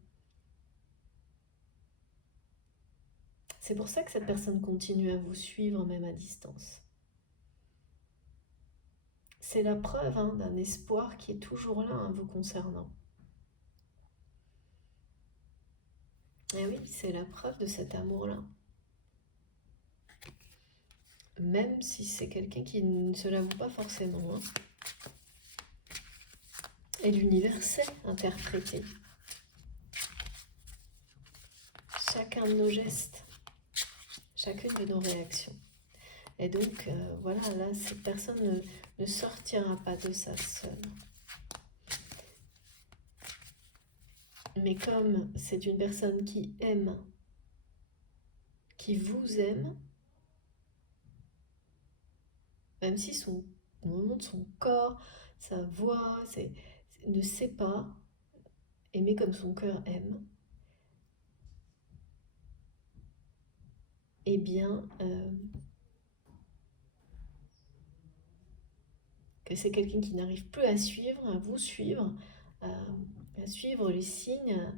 C'est pour ça que cette personne continue à vous suivre même à distance. C'est la preuve d'un espoir qui est toujours là vous concernant. Et oui, c'est la preuve de cet amour-là. Même si c'est quelqu'un qui ne se l'avoue pas forcément. Et l'univers sait interpréter chacun de nos gestes, chacune de nos réactions. Et donc, voilà, là, cette personne ne sortira pas de ça seule. Mais comme c'est une personne qui aime, qui vous aime, même si au moment de son corps, sa voix, ne sait pas aimer comme son cœur aime, eh bien, que c'est quelqu'un qui n'arrive plus à suivre, à vous suivre, à suivre les signes,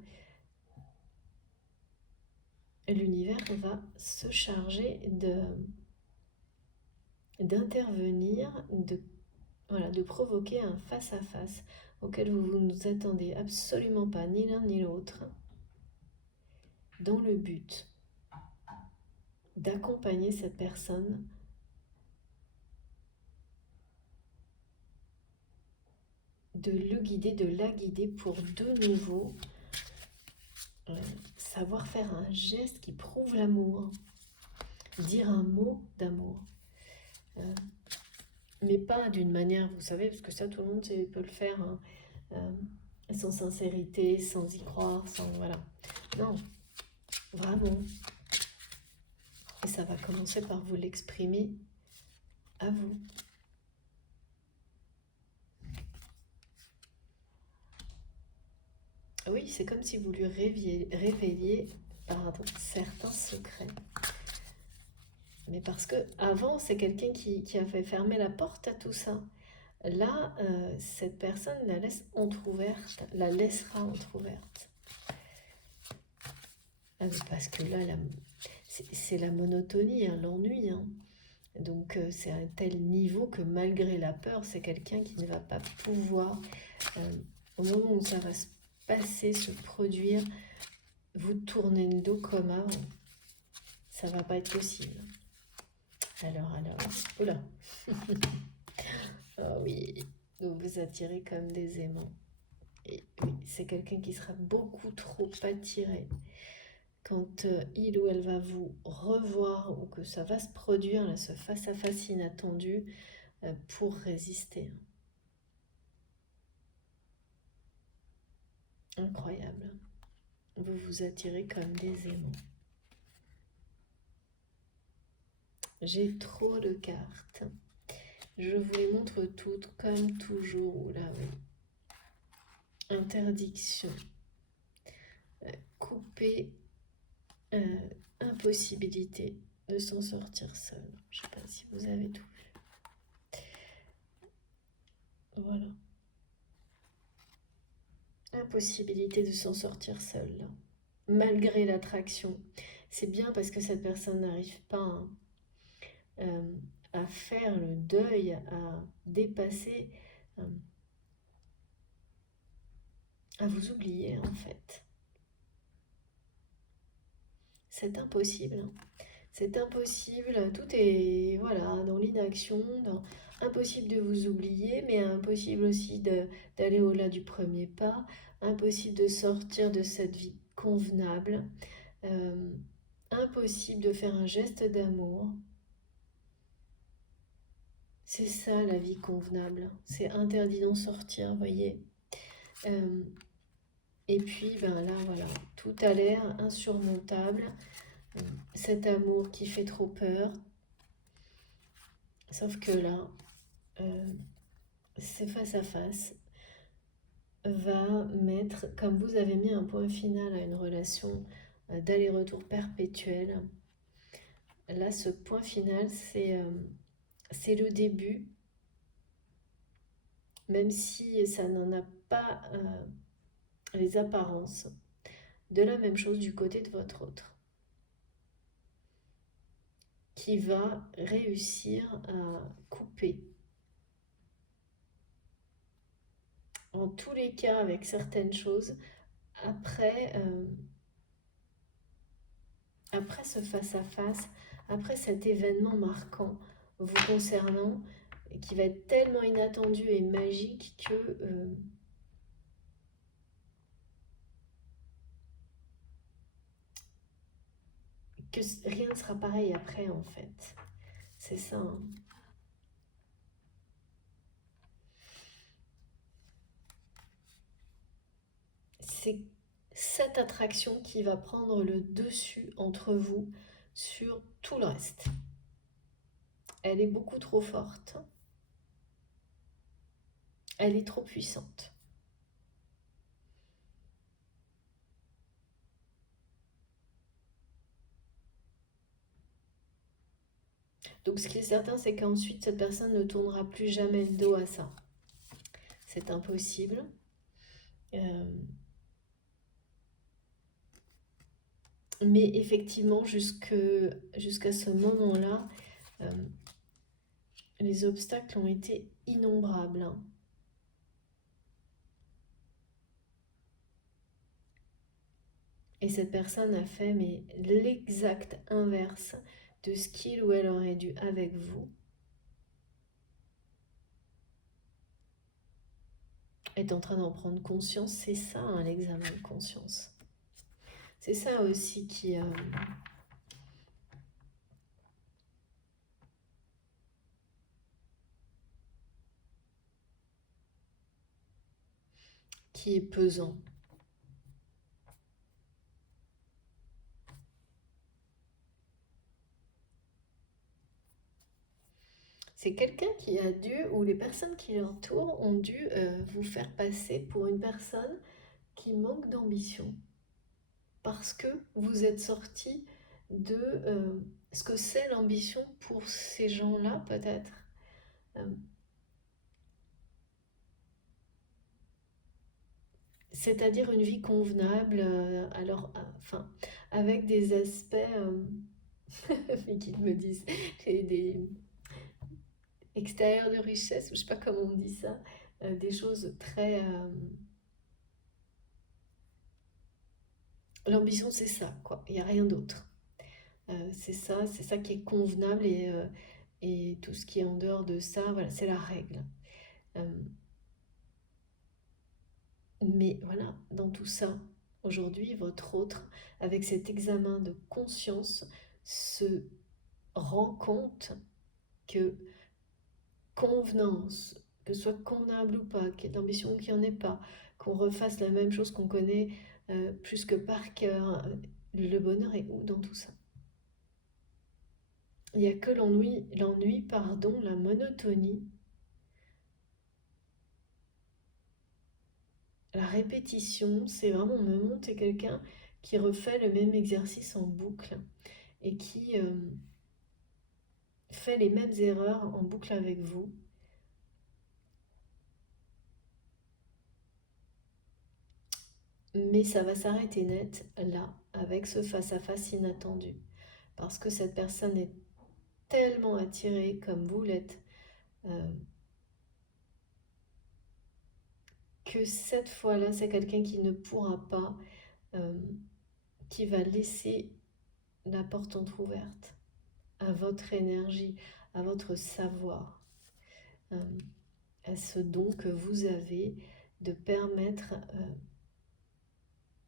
l'univers va se charger d'intervenir, de provoquer un face-à-face auquel vous ne attendez absolument pas, ni l'un ni l'autre, dans le but d'accompagner cette personne de le guider, de la guider pour de nouveau savoir faire un geste qui prouve l'amour, dire un mot d'amour. Mais pas d'une manière, vous savez, parce que ça tout le monde peut le faire, sans sincérité, sans y croire, sans... Voilà. Non, vraiment. Et ça va commencer par vous l'exprimer à vous. Oui, c'est comme si vous lui révéliez certains secrets. Mais parce que avant, c'est quelqu'un qui avait fermé la porte à tout ça. Là, cette personne la laissera entrouverte. Parce que là, c'est la monotonie, l'ennui. Donc, c'est à un tel niveau que malgré la peur, c'est quelqu'un qui ne va pas pouvoir, au moment où ça va se passer, se produire, vous tourner le dos comme avant. Ça va pas être possible. Alors, oula. Oh oui, donc vous attirez comme des aimants. Et oui, c'est quelqu'un qui sera beaucoup trop attiré quand il ou elle va vous revoir ou que ça va se produire, là, ce face-à-face inattendu, pour résister. Incroyable. Vous vous attirez comme des aimants. J'ai trop de cartes. Je vous les montre toutes comme toujours. Là, oui. Interdiction. Couper. Impossibilité de s'en sortir seul. Je ne sais pas si vous avez tout vu. Voilà. Impossibilité de s'en sortir seul. Malgré l'attraction. C'est bien parce que cette personne n'arrive pas à faire le deuil, à dépasser, à vous oublier en fait. C'est impossible. C'est impossible. Tout est dans l'inaction, impossible de vous oublier, mais impossible aussi d'aller au-delà du premier pas. Impossible de sortir de cette vie convenable. Impossible de faire un geste d'amour. C'est ça la vie convenable. C'est interdit d'en sortir, voyez. Euh, et puis, ben là, voilà, tout a l'air insurmontable. Cet amour qui fait trop peur. Sauf que là, c'est face à face va mettre, comme vous avez mis un point final à une relation d'aller-retour perpétuel, là, ce point final, c'est le début, même si ça n'en a pas les apparences, de la même chose du côté de votre autre, qui va réussir à couper. En tous les cas, avec certaines choses, après, après ce face-à-face, après cet événement marquant vous concernant, qui va être tellement inattendu et magique que rien ne sera pareil après en fait. C'est ça. Hein. C'est cette attraction qui va prendre le dessus entre vous sur tout le reste. Elle est beaucoup trop forte. Elle est trop puissante. Donc ce qui est certain, c'est qu'ensuite, cette personne ne tournera plus jamais le dos à ça. C'est impossible. Mais effectivement, jusqu'à ce moment-là, les obstacles ont été innombrables. Hein. Et cette personne a fait mais l'exact inverse de ce qu'il ou elle aurait dû avec vous. Est en train d'en prendre conscience. C'est ça, hein, l'examen de conscience. C'est ça aussi qui est pesant. C'est quelqu'un qui a dû, ou les personnes qui l'entourent ont dû vous faire passer pour une personne qui manque d'ambition. Parce que vous êtes sorti de ce que c'est l'ambition pour ces gens-là, peut-être. Euh, C'est-à-dire une vie convenable, alors, enfin, avec des aspects, mais qu'ils me disent, des extérieurs de richesse, ou je sais pas comment on dit ça, des choses très... L'ambition, c'est ça, quoi. Il n'y a rien d'autre. C'est ça qui est convenable et tout ce qui est en dehors de ça, voilà, c'est la règle. Euh, mais voilà, dans tout ça, aujourd'hui, votre autre, avec cet examen de conscience, se rend compte que convenance, que ce soit convenable ou pas, qu'il y ait de l'ambition ou qu'il n'y en ait pas, qu'on refasse la même chose qu'on connaît plus que par cœur, le bonheur est où dans tout ça? Il n'y a que l'ennui, pardon, la monotonie, la répétition, c'est vraiment me monter quelqu'un qui refait le même exercice en boucle et qui fait les mêmes erreurs en boucle avec vous. Mais ça va s'arrêter net là, avec ce face-à-face inattendu. Parce que cette personne est tellement attirée comme vous l'êtes, euh, que cette fois-là, c'est quelqu'un qui ne pourra pas, euh, qui va laisser la porte entrouverte à votre énergie, à votre savoir, à ce don que vous avez de permettre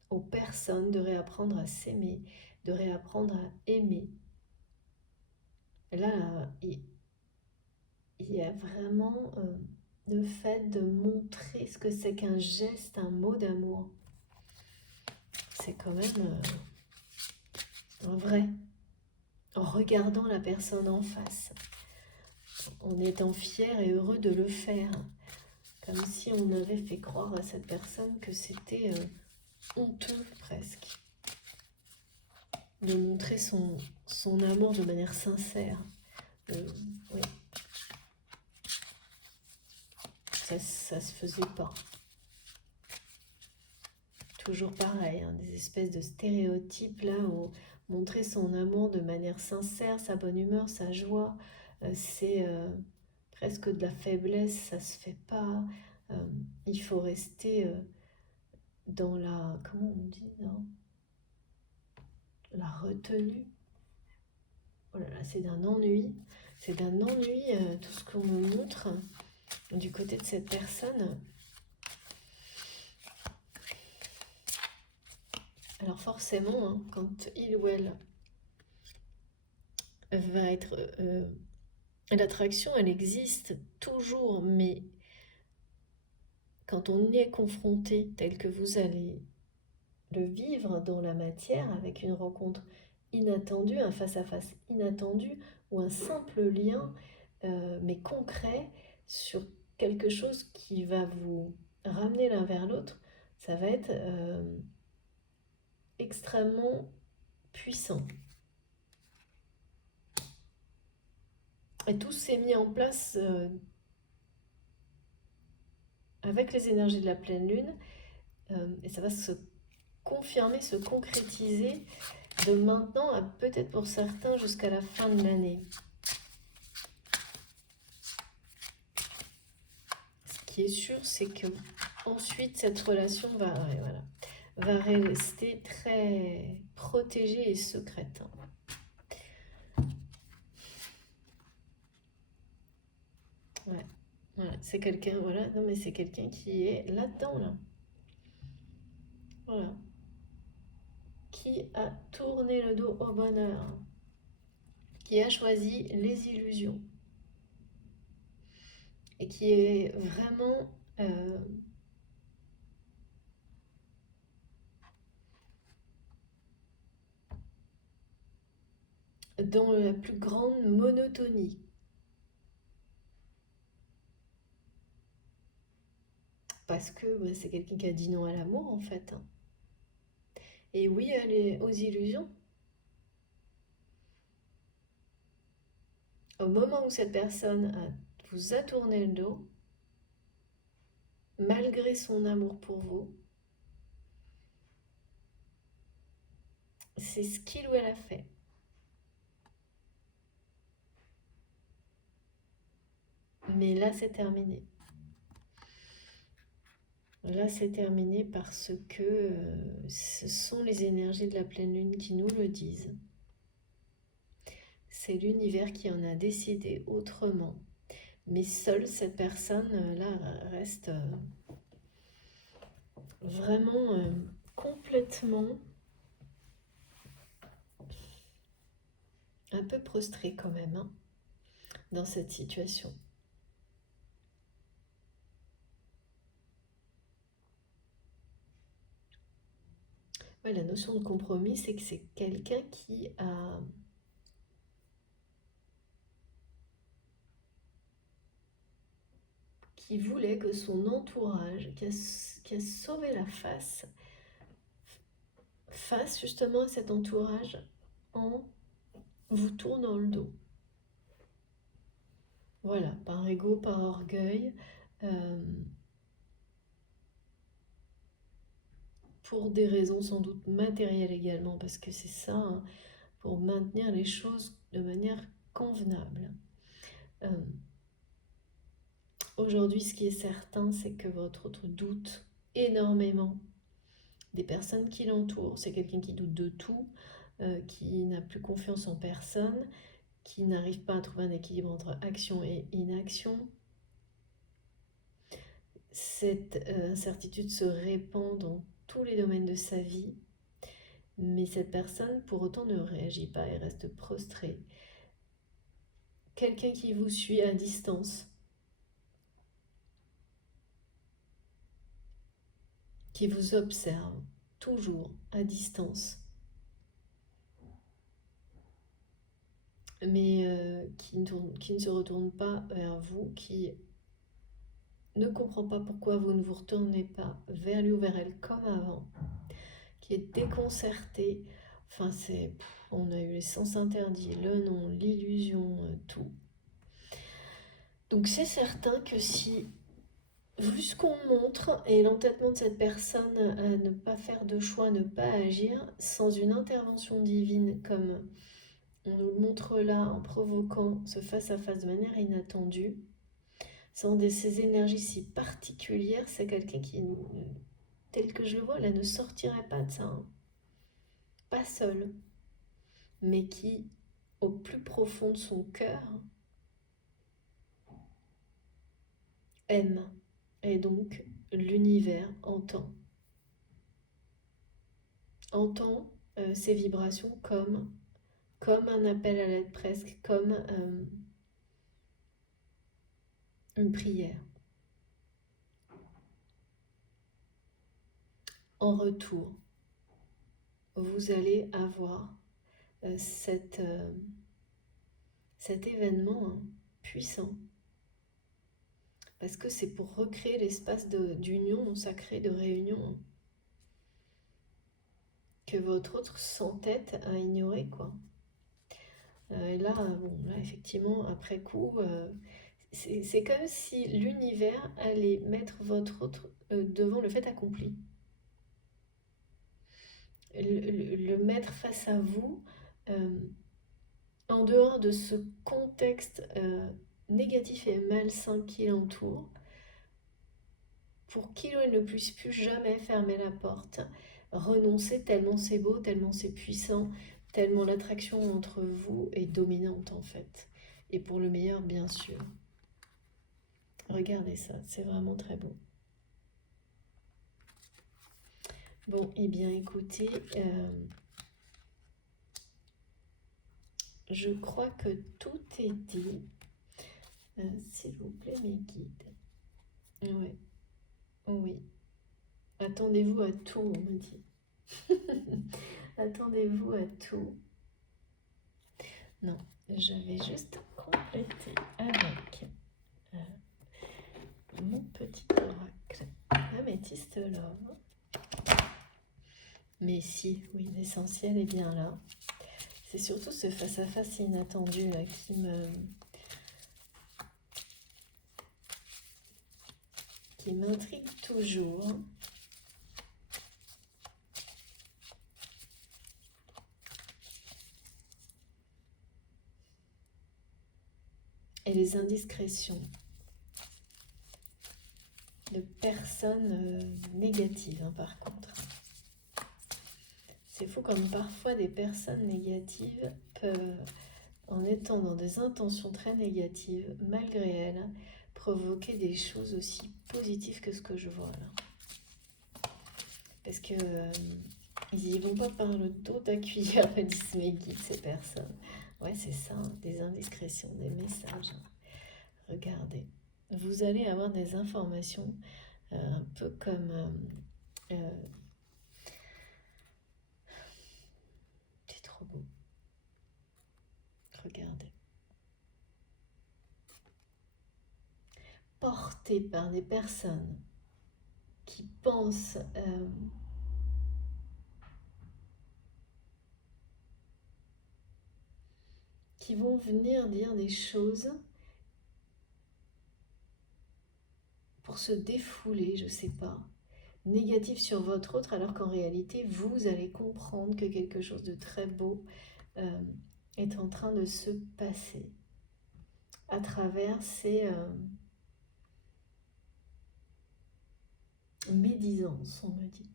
aux personnes de réapprendre à s'aimer, de réapprendre à aimer. Là, il y a vraiment le fait de montrer ce que c'est qu'un geste, un mot d'amour, c'est quand même vrai. En regardant la personne en face, en étant fier et heureux de le faire, comme si on avait fait croire à cette personne que c'était honteux presque, de montrer son amour de manière sincère. Oui, ça se faisait pas. Toujours pareil, hein, des espèces de stéréotypes là où montrer son amour de manière sincère, sa bonne humeur, sa joie, c'est presque de la faiblesse, ça se fait pas. Il faut rester dans la, comment on dit, non, la retenue. Oh là là, c'est d'un ennui. C'est d'un ennui tout ce qu'on me montre du côté de cette personne. Alors forcément, hein, quand il ou elle va être... l'attraction, elle existe toujours, mais quand on y est confronté, tel que vous allez le vivre dans la matière, avec une rencontre inattendue, un face-à-face inattendu, ou un simple lien, mais concret, sur quelque chose qui va vous ramener l'un vers l'autre, ça va être extrêmement puissant. Et tout s'est mis en place avec les énergies de la pleine lune, et ça va se confirmer, se concrétiser de maintenant à peut-être pour certains jusqu'à la fin de l'année. Ce qui est sûr, c'est que ensuite cette relation va rester très protégée et secrète. Ouais, voilà, c'est quelqu'un, voilà, non mais c'est quelqu'un qui est là-dedans, là. Voilà. Qui a tourné le dos au bonheur, qui a choisi les illusions et qui est vraiment dans la plus grande monotonie. Parce que c'est quelqu'un qui a dit non à l'amour en fait. Et oui, aller aux illusions. Au moment où cette personne vous a tourné le dos, malgré son amour pour vous, c'est ce qu'il ou elle a fait. Mais là, c'est terminé. Là, c'est terminé parce que ce sont les énergies de la pleine lune qui nous le disent. C'est l'univers qui en a décidé autrement. Mais seule cette personne-là reste vraiment complètement un peu prostrée quand même hein, dans cette situation. Ouais, la notion de compromis, c'est que c'est quelqu'un qui voulait que son entourage, qui a sauvé la face justement à cet entourage en vous tournant le dos. Voilà, par ego, par orgueil, pour des raisons sans doute matérielles également, parce que c'est ça, hein, pour maintenir les choses de manière convenable. Aujourd'hui, ce qui est certain, c'est que votre autre doute énormément des personnes qui l'entourent. C'est quelqu'un qui doute de tout, qui n'a plus confiance en personne, qui n'arrive pas à trouver un équilibre entre action et inaction. Cette incertitude se répand dans tous les domaines de sa vie, mais cette personne pour autant ne réagit pas et reste prostrée. Quelqu'un qui vous suit à distance, qui vous observe toujours à distance, mais qui ne se retourne pas vers vous, qui ne comprend pas pourquoi vous ne vous retournez pas vers lui ou vers elle comme avant, qui est déconcerté. Enfin, on a eu les sens interdits, le nom, l'illusion, tout. Donc c'est certain que si, vu ce qu'on montre et l'entêtement de cette personne à ne pas faire de choix, ne pas agir, sans une intervention divine comme on nous le montre là en provoquant ce face-à-face de manière inattendue, sans ces énergies si particulières, c'est quelqu'un qui, tel que je le vois, là, ne sortirait pas de ça, hein. Pas seul, mais qui, au plus profond de son cœur, aime. Et donc, l'univers entend ces vibrations comme un appel à l'aide presque, comme une prière. En retour, vous allez avoir cet événement, hein, puissant. Parce que c'est pour recréer l'espace d'union sacrée, de réunion, hein, que votre autre s'entête à ignorer, quoi. Et là, là, effectivement, après coup, c'est comme si l'univers allait mettre votre autre devant le fait accompli. Le mettre face à vous, en dehors de ce contexte négatif et malsain qui l'entoure, pour qu'il ne puisse plus jamais fermer la porte, renoncer tellement c'est beau, tellement c'est puissant, tellement l'attraction entre vous est dominante en fait. Et pour le meilleur, bien sûr. Regardez ça, c'est vraiment très beau. Bon, eh bien écoutez, je crois que tout est dit. S'il vous plaît, mes guides. Ouais, oui. Attendez-vous à tout, on me dit. Attendez-vous à tout. Non, je vais juste compléter avec mon petit oracle Améthyste Love. Mais si, oui, l'essentiel est bien là. C'est surtout ce face-à-face inattendu là qui m'intrigue toujours. Et les indiscrétions de personnes négatives, hein, par contre. C'est fou comme parfois des personnes négatives peuvent, en étant dans des intentions très négatives, malgré elles, provoquer des choses aussi positives que ce que je vois là. Parce que ils y vont pas par le dos de la cuillère, me disent mes guides, ces personnes. Ouais, c'est ça, hein, des indiscrétions, des messages. Regardez, vous allez avoir des informations un peu comme... c'est trop beau. Regardez. Porté par des personnes qui pensent qui vont venir dire des choses pour se défouler, je sais pas, négatif sur votre autre, alors qu'en réalité, vous allez comprendre que quelque chose de très beau est en train de se passer à travers ces médisances, on me dit.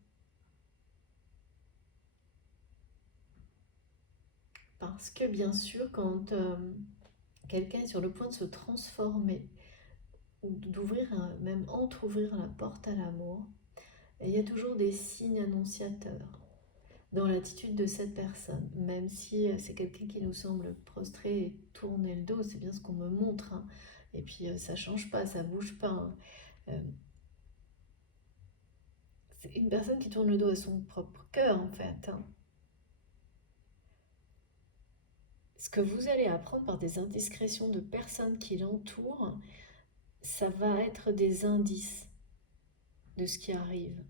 Parce que bien sûr, quand quelqu'un est sur le point de se transformer, ou d'ouvrir, même entrouvrir la porte à l'amour, il y a toujours des signes annonciateurs dans l'attitude de cette personne, même si c'est quelqu'un qui nous semble prostré et tourner le dos, c'est bien ce qu'on me montre, hein. Et puis ça change pas, ça bouge pas, hein. C'est une personne qui tourne le dos à son propre cœur, en fait, hein. Ce que vous allez apprendre par des indiscrétions de personnes qui l'entourent, ça va être des indices de ce qui arrive.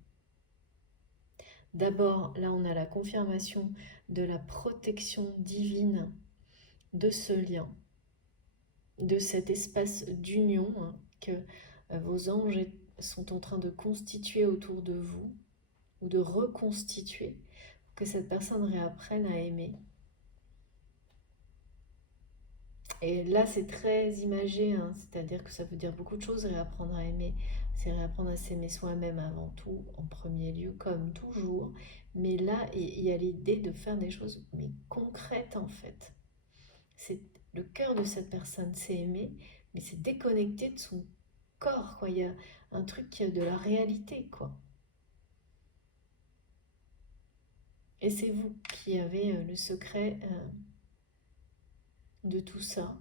D'abord, là, on a la confirmation de la protection divine de ce lien, de cet espace d'union, hein, que vos anges sont en train de constituer autour de vous, ou de reconstituer, que cette personne réapprenne à aimer. Et là, c'est très imagé, hein, c'est-à-dire que ça veut dire beaucoup de choses, réapprendre à aimer. C'est réapprendre à s'aimer soi-même avant tout, en premier lieu, comme toujours. Mais là, il y a l'idée de faire des choses, mais concrètes en fait. C'est le cœur de cette personne, c'est aimer, mais c'est déconnecté de son corps, quoi. Il y a un truc qui a de la réalité, quoi. Et c'est vous qui avez le secret de tout ça.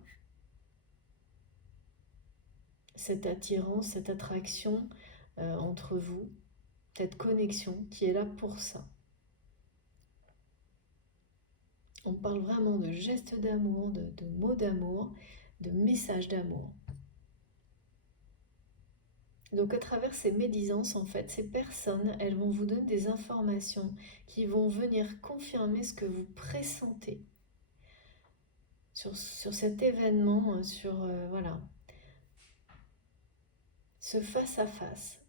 Cette attirance, cette attraction entre vous, cette connexion qui est là pour ça. On parle vraiment de gestes d'amour, de mots d'amour, de messages d'amour. Donc à travers ces médisances, en fait, ces personnes, elles vont vous donner des informations qui vont venir confirmer ce que vous pressentez sur cet événement, sur voilà, ce face-à-face.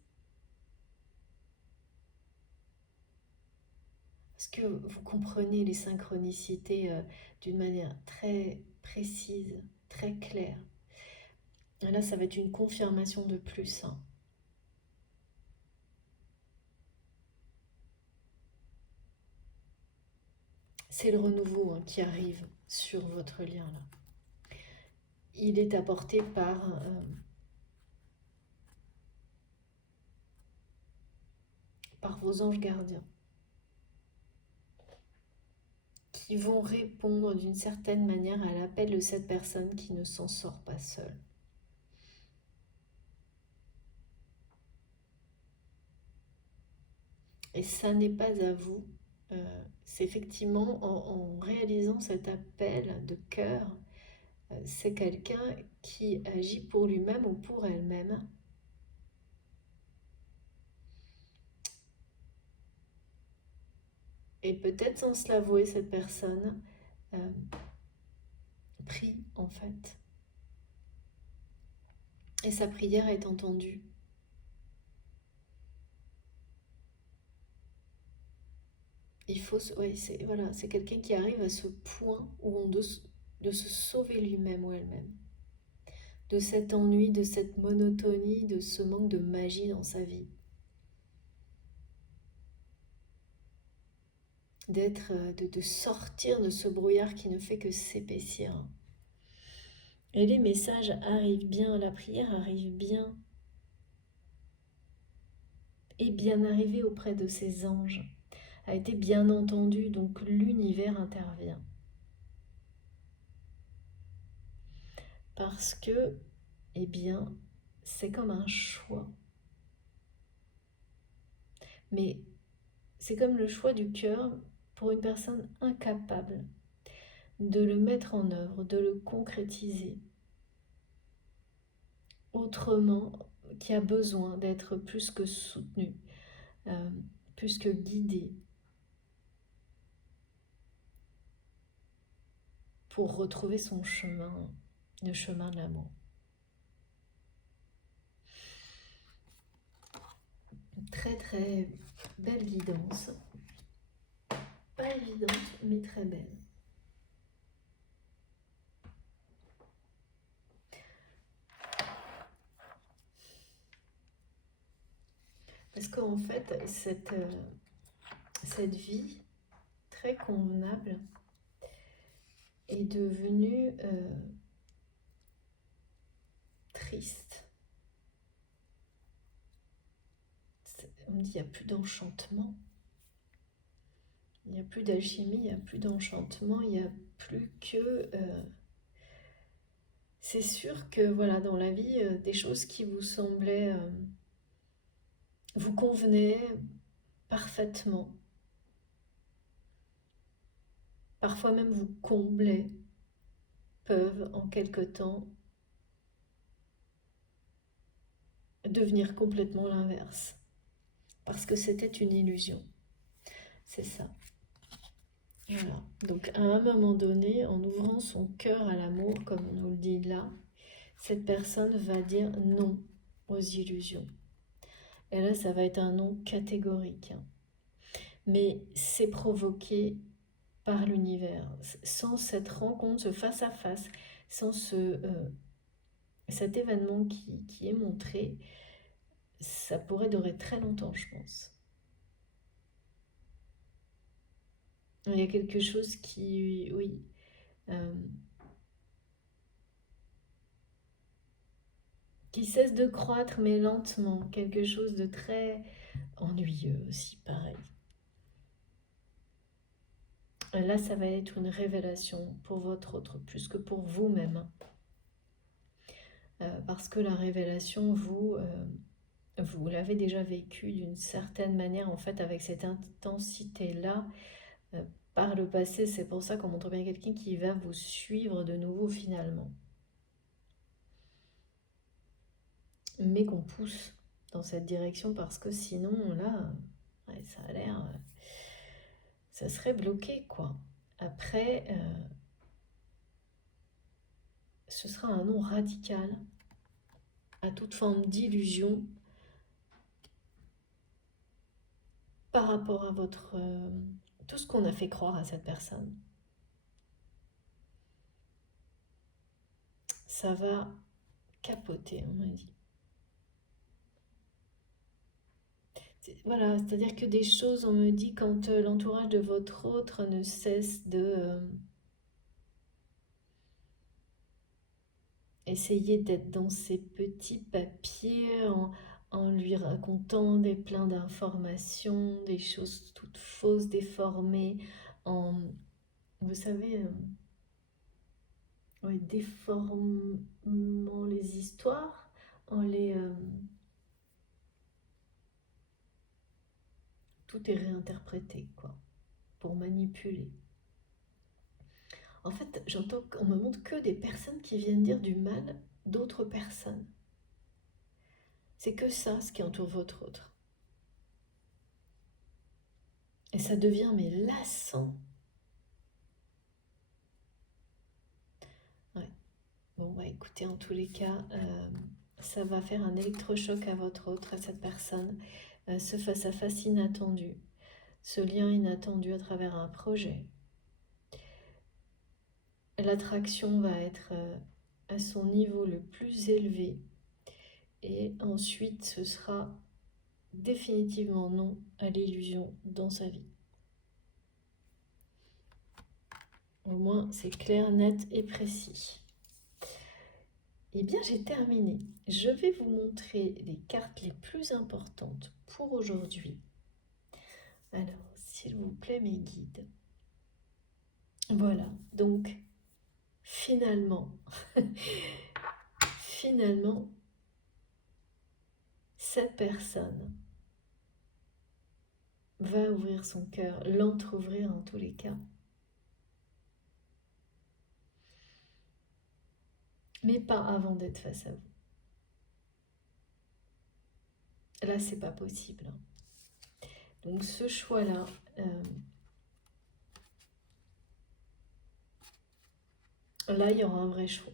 Est-ce que vous comprenez les synchronicités d'une manière très précise, très claire? Et là, ça va être une confirmation de plus, hein. C'est le renouveau, hein, qui arrive sur votre lien là. Il est apporté par vos anges gardiens qui vont répondre d'une certaine manière à l'appel de cette personne qui ne s'en sort pas seule. Et ça n'est pas à vous. C'est effectivement en réalisant cet appel de cœur, c'est quelqu'un qui agit pour lui-même ou pour elle-même. Et peut-être sans se l'avouer, cette personne prie en fait. Et sa prière est entendue. Il faut, ouais, c'est quelqu'un qui arrive à ce point où de se sauver lui-même ou elle-même. De cet ennui, de cette monotonie, de ce manque de magie dans sa vie. De sortir de ce brouillard qui ne fait que s'épaissir. Et les messages arrivent bien, la prière arrive bien. Et bien arrivée auprès de ses anges, a été bien entendue, donc l'univers intervient. Parce que, eh bien, c'est comme un choix. Mais c'est comme le choix du cœur pour une personne incapable de le mettre en œuvre, de le concrétiser. Autrement, qui a besoin d'être plus que soutenu, plus que guidé, pour retrouver son chemin, le chemin de l'amour. Très très belle guidance. Pas évidente, mais très belle. Parce qu'en fait, cette vie très convenable est devenue triste. On me dit qu'il n'y a plus d'enchantement. Il n'y a plus d'alchimie, il n'y a plus d'enchantement, il n'y a plus que... c'est sûr que voilà, dans la vie, des choses qui vous semblaient... vous convenaient, parfaitement, parfois même vous combler, peuvent en quelque temps devenir complètement l'inverse. Parce que c'était une illusion. C'est ça. Voilà. Donc à un moment donné, en ouvrant son cœur à l'amour, comme on nous le dit là, cette personne va dire non aux illusions. Et là, ça va être un non catégorique. Mais c'est provoqué par l'univers. Sans cette rencontre, ce face-à-face, sans cet événement qui est montré, ça pourrait durer très longtemps, je pense. Il y a quelque chose qui, oui, qui cesse de croître, mais lentement. Quelque chose de très ennuyeux aussi, pareil. Là, ça va être une révélation pour votre autre, plus que pour vous-même. Parce que la révélation, vous l'avez déjà vécue d'une certaine manière, en fait, avec cette intensité-là. Par le passé, c'est pour ça qu'on montre bien quelqu'un qui va vous suivre de nouveau finalement. Mais qu'on pousse dans cette direction parce que sinon, là, ouais, ça a l'air... ça serait bloqué, quoi. Après, ce sera un non radical à toute forme d'illusion par rapport à votre... tout ce qu'on a fait croire à cette personne. Ça va capoter, on m'a dit. Voilà, c'est-à-dire que des choses, on me dit, quand l'entourage de votre autre ne cesse de essayer d'être dans ces petits papiers en lui racontant plein d'informations, des choses toutes fausses, déformées, en, vous savez, ouais, déformant les histoires, en les... tout est réinterprété, quoi, pour manipuler. En fait, j'entends qu'on me montre que des personnes qui viennent dire du mal d'autres personnes. C'est que ça, ce qui entoure votre autre. Et ça devient mais lassant. Ouais. Bon, bah écoutez, en tous les cas, ça va faire un électrochoc à votre autre, à cette personne. Ce face-à-face inattendu, ce lien inattendu à travers un projet. L'attraction va être à son niveau le plus élevé. Et ensuite, ce sera définitivement non à l'illusion dans sa vie. Au moins, c'est clair, net et précis. Eh bien, j'ai terminé. Je vais vous montrer les cartes les plus importantes pour aujourd'hui. Alors, s'il vous plaît, mes guides. Voilà, donc, finalement, cette personne va ouvrir son cœur, l'entrouvrir en tous les cas. Mais pas avant d'être face à vous. Là, c'est pas possible. Donc, ce choix-là, là, il y aura un vrai choix.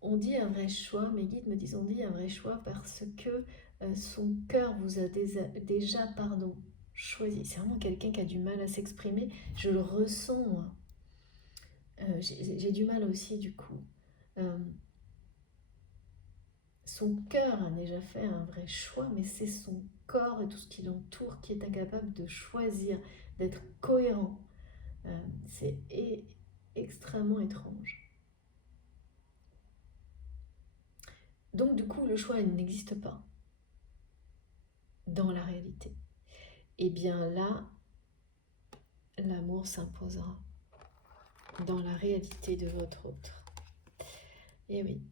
On dit un vrai choix, mes guides me disent on dit un vrai choix parce que son cœur vous a déjà choisi. C'est vraiment quelqu'un qui a du mal à s'exprimer. Je le ressens, moi. J'ai du mal aussi, du coup. Son cœur a déjà fait un vrai choix, mais c'est son corps et tout ce qui l'entoure qui est incapable de choisir, d'être cohérent. C'est extrêmement étrange. Donc du coup, le choix il n'existe pas dans la réalité. Et bien là, l'amour s'imposera dans la réalité de votre autre. Et oui,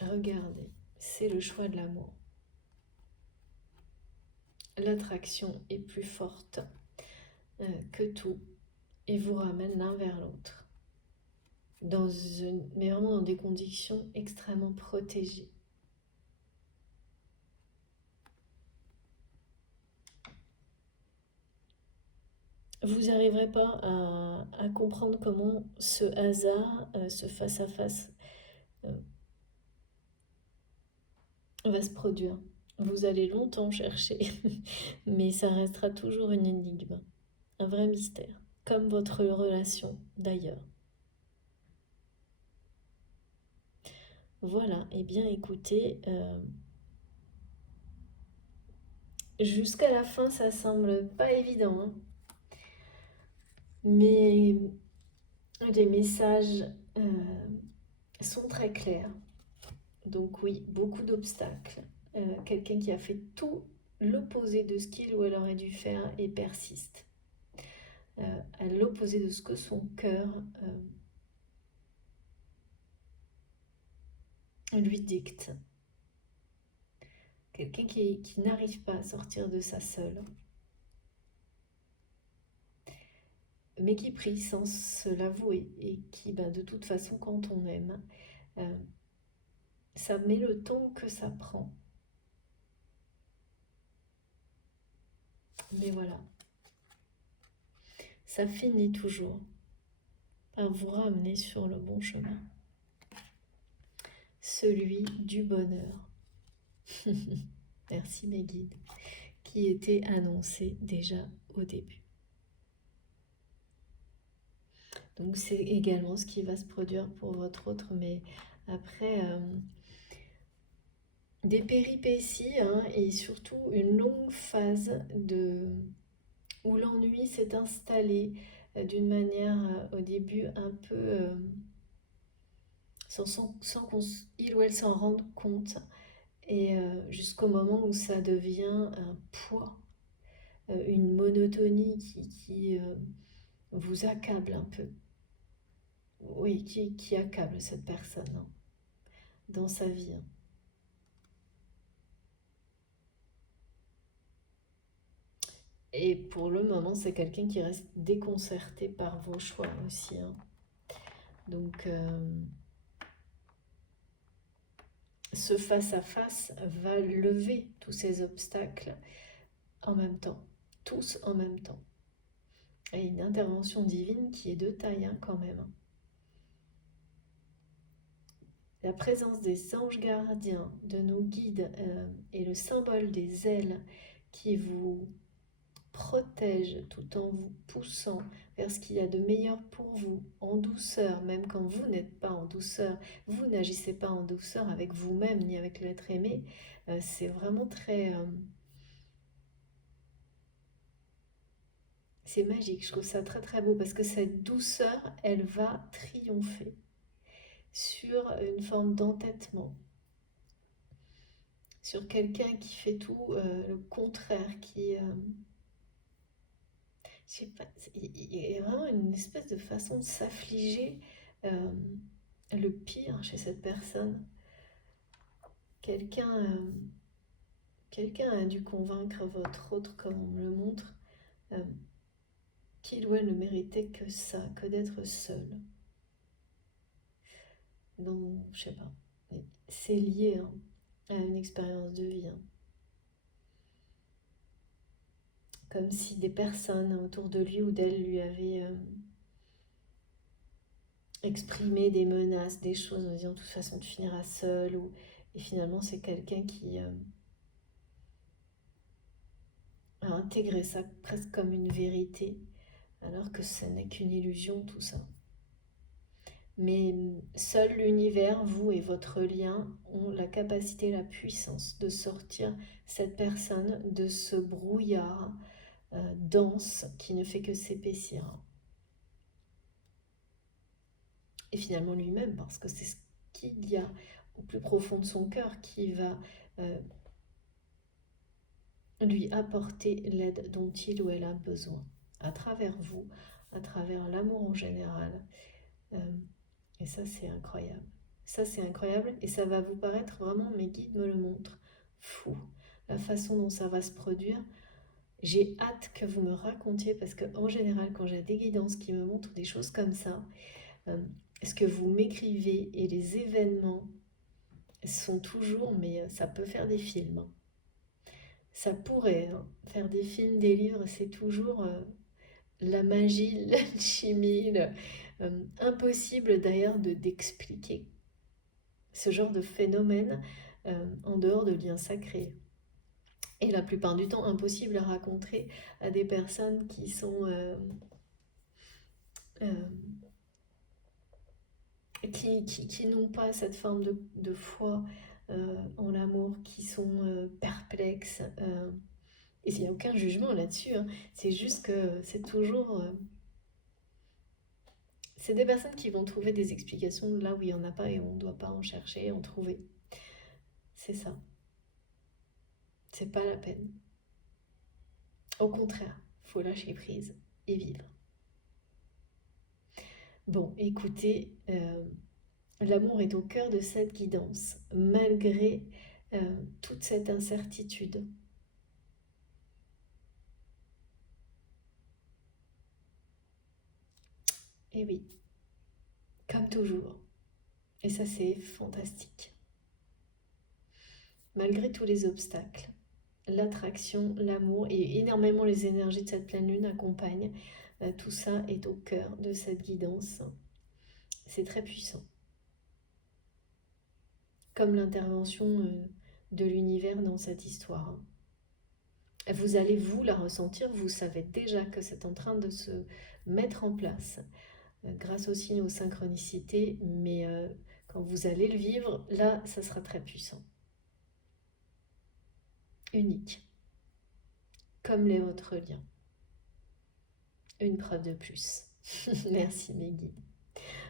regardez, c'est le choix de l'amour. L'attraction est plus forte que tout et vous ramène l'un vers l'autre. Mais vraiment dans des conditions extrêmement protégées. Vous n'arriverez pas à comprendre comment ce hasard, ce face-à-face va se produire. Vous allez longtemps chercher, mais ça restera toujours une énigme, un vrai mystère, comme votre relation d'ailleurs. Voilà, et bien écoutez, jusqu'à la fin ça semble pas évident, hein, mais les messages sont très clairs. Donc oui, beaucoup d'obstacles. Quelqu'un qui a fait tout l'opposé de ce qu'il ou elle aurait dû faire et persiste. À l'opposé de ce que son cœur lui dicte. Quelqu'un qui n'arrive pas à sortir de ça seul, mais qui prie sans se l'avouer et qui, de toute façon, quand on aime, ça met le temps que ça prend. Mais voilà, ça finit toujours par vous ramener sur le bon chemin, celui du bonheur. Merci mes guides, qui était annoncé déjà au début. Donc c'est également ce qui va se produire pour votre autre, mais après des péripéties et surtout une longue phase où l'ennui s'est installé d'une manière au début un peu sans qu'il ou elle s'en rende compte, et jusqu'au moment où ça devient un poids, une monotonie qui vous accable un peu. Oui, qui accable cette personne dans sa vie. Et pour le moment, c'est quelqu'un qui reste déconcerté par vos choix aussi. Donc, ce face-à-face va lever tous ces obstacles en même temps, tous en même temps. Et une intervention divine qui est de taille quand même. La présence des anges gardiens, de nos guides et le symbole des ailes qui vous protège tout en vous poussant vers ce qu'il y a de meilleur pour vous, en douceur, même quand vous n'êtes pas en douceur, vous n'agissez pas en douceur avec vous-même ni avec l'être aimé, c'est vraiment très... c'est magique, je trouve ça très très beau parce que cette douceur, elle va triompher sur une forme d'entêtement, sur quelqu'un qui fait tout le contraire, qui... je sais pas, il y a vraiment une espèce de façon de s'affliger le pire chez cette personne. Quelqu'un a dû convaincre votre autre, comme on me le montre, qu'il ou elle ne méritait que ça, que d'être seul. Donc, je sais pas, c'est lié à une expérience de vie. Comme si des personnes autour de lui ou d'elle lui avaient exprimé des menaces, des choses en disant de toute façon tu finiras seul, et finalement c'est quelqu'un qui a intégré ça presque comme une vérité, alors que ce n'est qu'une illusion tout ça. Mais seul l'univers, vous et votre lien, ont la capacité, la puissance de sortir cette personne de ce brouillard dense qui ne fait que s'épaissir. Et finalement lui-même, parce que c'est ce qu'il y a au plus profond de son cœur qui va lui apporter l'aide dont il ou elle a besoin, à travers vous, à travers l'amour en général. Et ça, c'est incroyable. Ça, c'est incroyable et ça va vous paraître vraiment, mes guides me le montrent, fou. La façon dont ça va se produire. J'ai hâte que vous me racontiez parce que en général, quand j'ai des guidances qui me montrent des choses comme ça, euh, ce que vous m'écrivez et les événements sont toujours, mais ça peut faire des films, hein. Ça pourrait hein, faire des films, des livres, c'est toujours la magie, l'alchimie, impossible d'ailleurs d'expliquer ce genre de phénomène en dehors de liens sacrés. Et la plupart du temps, impossible à raconter à des personnes qui sont euh, qui n'ont pas cette forme de foi en l'amour, qui sont perplexes. Et il n'y a aucun jugement là-dessus, hein. C'est juste que c'est toujours... c'est des personnes qui vont trouver des explications là où il n'y en a pas et on ne doit pas en chercher, en trouver. C'est ça. C'est pas la peine. Au contraire, faut lâcher prise et vivre. Bon, écoutez, l'amour est au cœur de cette guidance, malgré toute cette incertitude. Et oui, comme toujours. Et ça, c'est fantastique. Malgré tous les obstacles, l'attraction, l'amour et énormément les énergies de cette pleine lune accompagnent. Tout ça est au cœur de cette guidance. C'est très puissant. Comme l'intervention de l'univers dans cette histoire. Vous allez vous la ressentir, vous savez déjà que c'est en train de se mettre en place grâce aussi aux synchronicités, mais quand vous allez le vivre, là, ça sera très puissant. Unique, comme les autres liens. Une preuve de plus. Merci mes guides.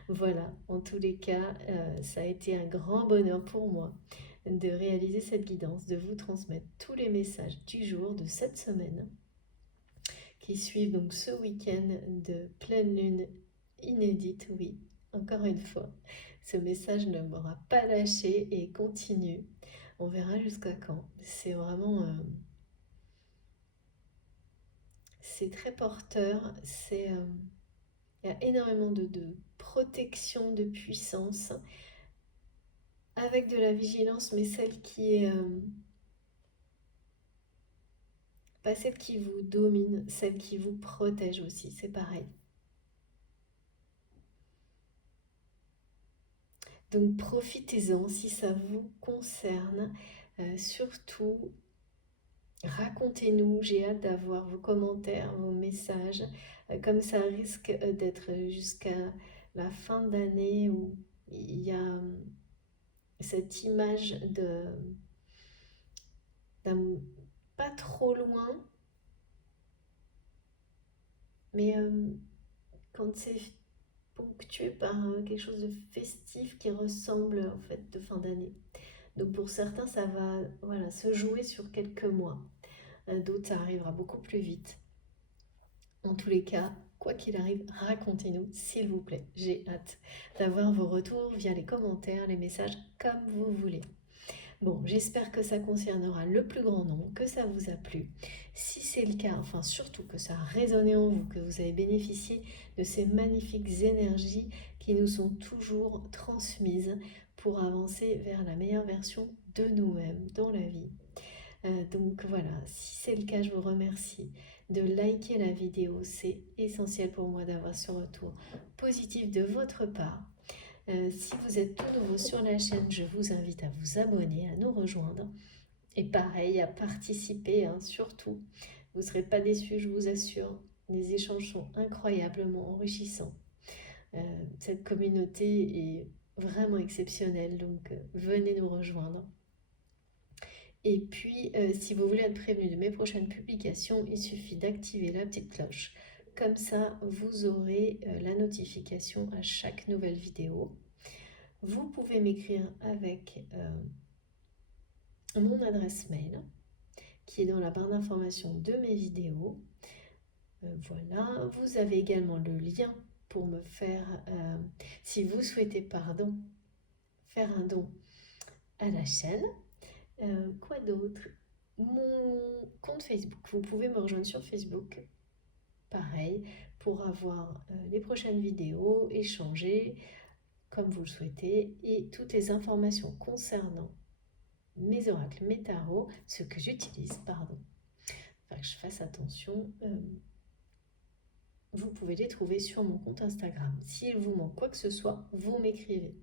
Voilà, en tous les cas, ça a été un grand bonheur pour moi de réaliser cette guidance, de vous transmettre tous les messages du jour, de cette semaine, qui suivent donc ce week-end de pleine lune inédite, oui, encore une fois. Ce message ne m'aura pas lâché et continue. On verra jusqu'à quand. C'est vraiment... c'est très porteur, il y a énormément de protection, de puissance, avec de la vigilance, mais celle qui est... pas celle qui vous domine, celle qui vous protège aussi, c'est pareil. Donc profitez-en si ça vous concerne. Surtout, racontez-nous, j'ai hâte d'avoir vos commentaires, vos messages. Comme ça risque d'être jusqu'à la fin d'année où il y a cette image d'un pas trop loin, mais quand c'est ponctué par quelque chose de festif qui ressemble en fait de fin d'année. Donc pour certains, ça va voilà, se jouer sur quelques mois. D'autres, ça arrivera beaucoup plus vite. En tous les cas, quoi qu'il arrive, racontez-nous, s'il vous plaît. J'ai hâte d'avoir vos retours via les commentaires, les messages, comme vous voulez. Bon, j'espère que ça concernera le plus grand nombre, que ça vous a plu. Si c'est le cas, enfin surtout que ça a résonné en vous, que vous avez bénéficié de ces magnifiques énergies qui nous sont toujours transmises pour avancer vers la meilleure version de nous-mêmes dans la vie. Donc voilà, si c'est le cas, je vous remercie de liker la vidéo. C'est essentiel pour moi d'avoir ce retour positif de votre part. Si vous êtes tout nouveau sur la chaîne, je vous invite à vous abonner, à nous rejoindre. Et pareil, à participer, hein, surtout. Vous ne serez pas déçus, je vous assure. Les échanges sont incroyablement enrichissants. Cette communauté est vraiment exceptionnelle, donc venez nous rejoindre. Et puis, si vous voulez être prévenu de mes prochaines publications, il suffit d'activer la petite cloche. Comme ça, vous aurez la notification à chaque nouvelle vidéo. Vous pouvez m'écrire avec mon adresse mail qui est dans la barre d'information de mes vidéos. Voilà, vous avez également le lien pour me faire, si vous souhaitez, pardon, faire un don à la chaîne. Quoi d'autre? Mon compte Facebook, vous pouvez me rejoindre sur Facebook, pareil, pour avoir les prochaines vidéos, échanger comme vous le souhaitez, et toutes les informations concernant mes oracles, mes tarots, ce que j'utilise, pardon, enfin que je fasse attention, vous pouvez les trouver sur mon compte Instagram. S'il vous manque quoi que ce soit, vous m'écrivez.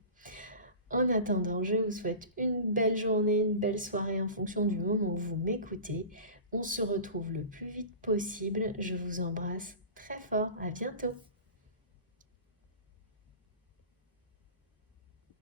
En attendant, je vous souhaite une belle journée, une belle soirée en fonction du moment où vous m'écoutez. On se retrouve le plus vite possible. Je vous embrasse très fort. À bientôt.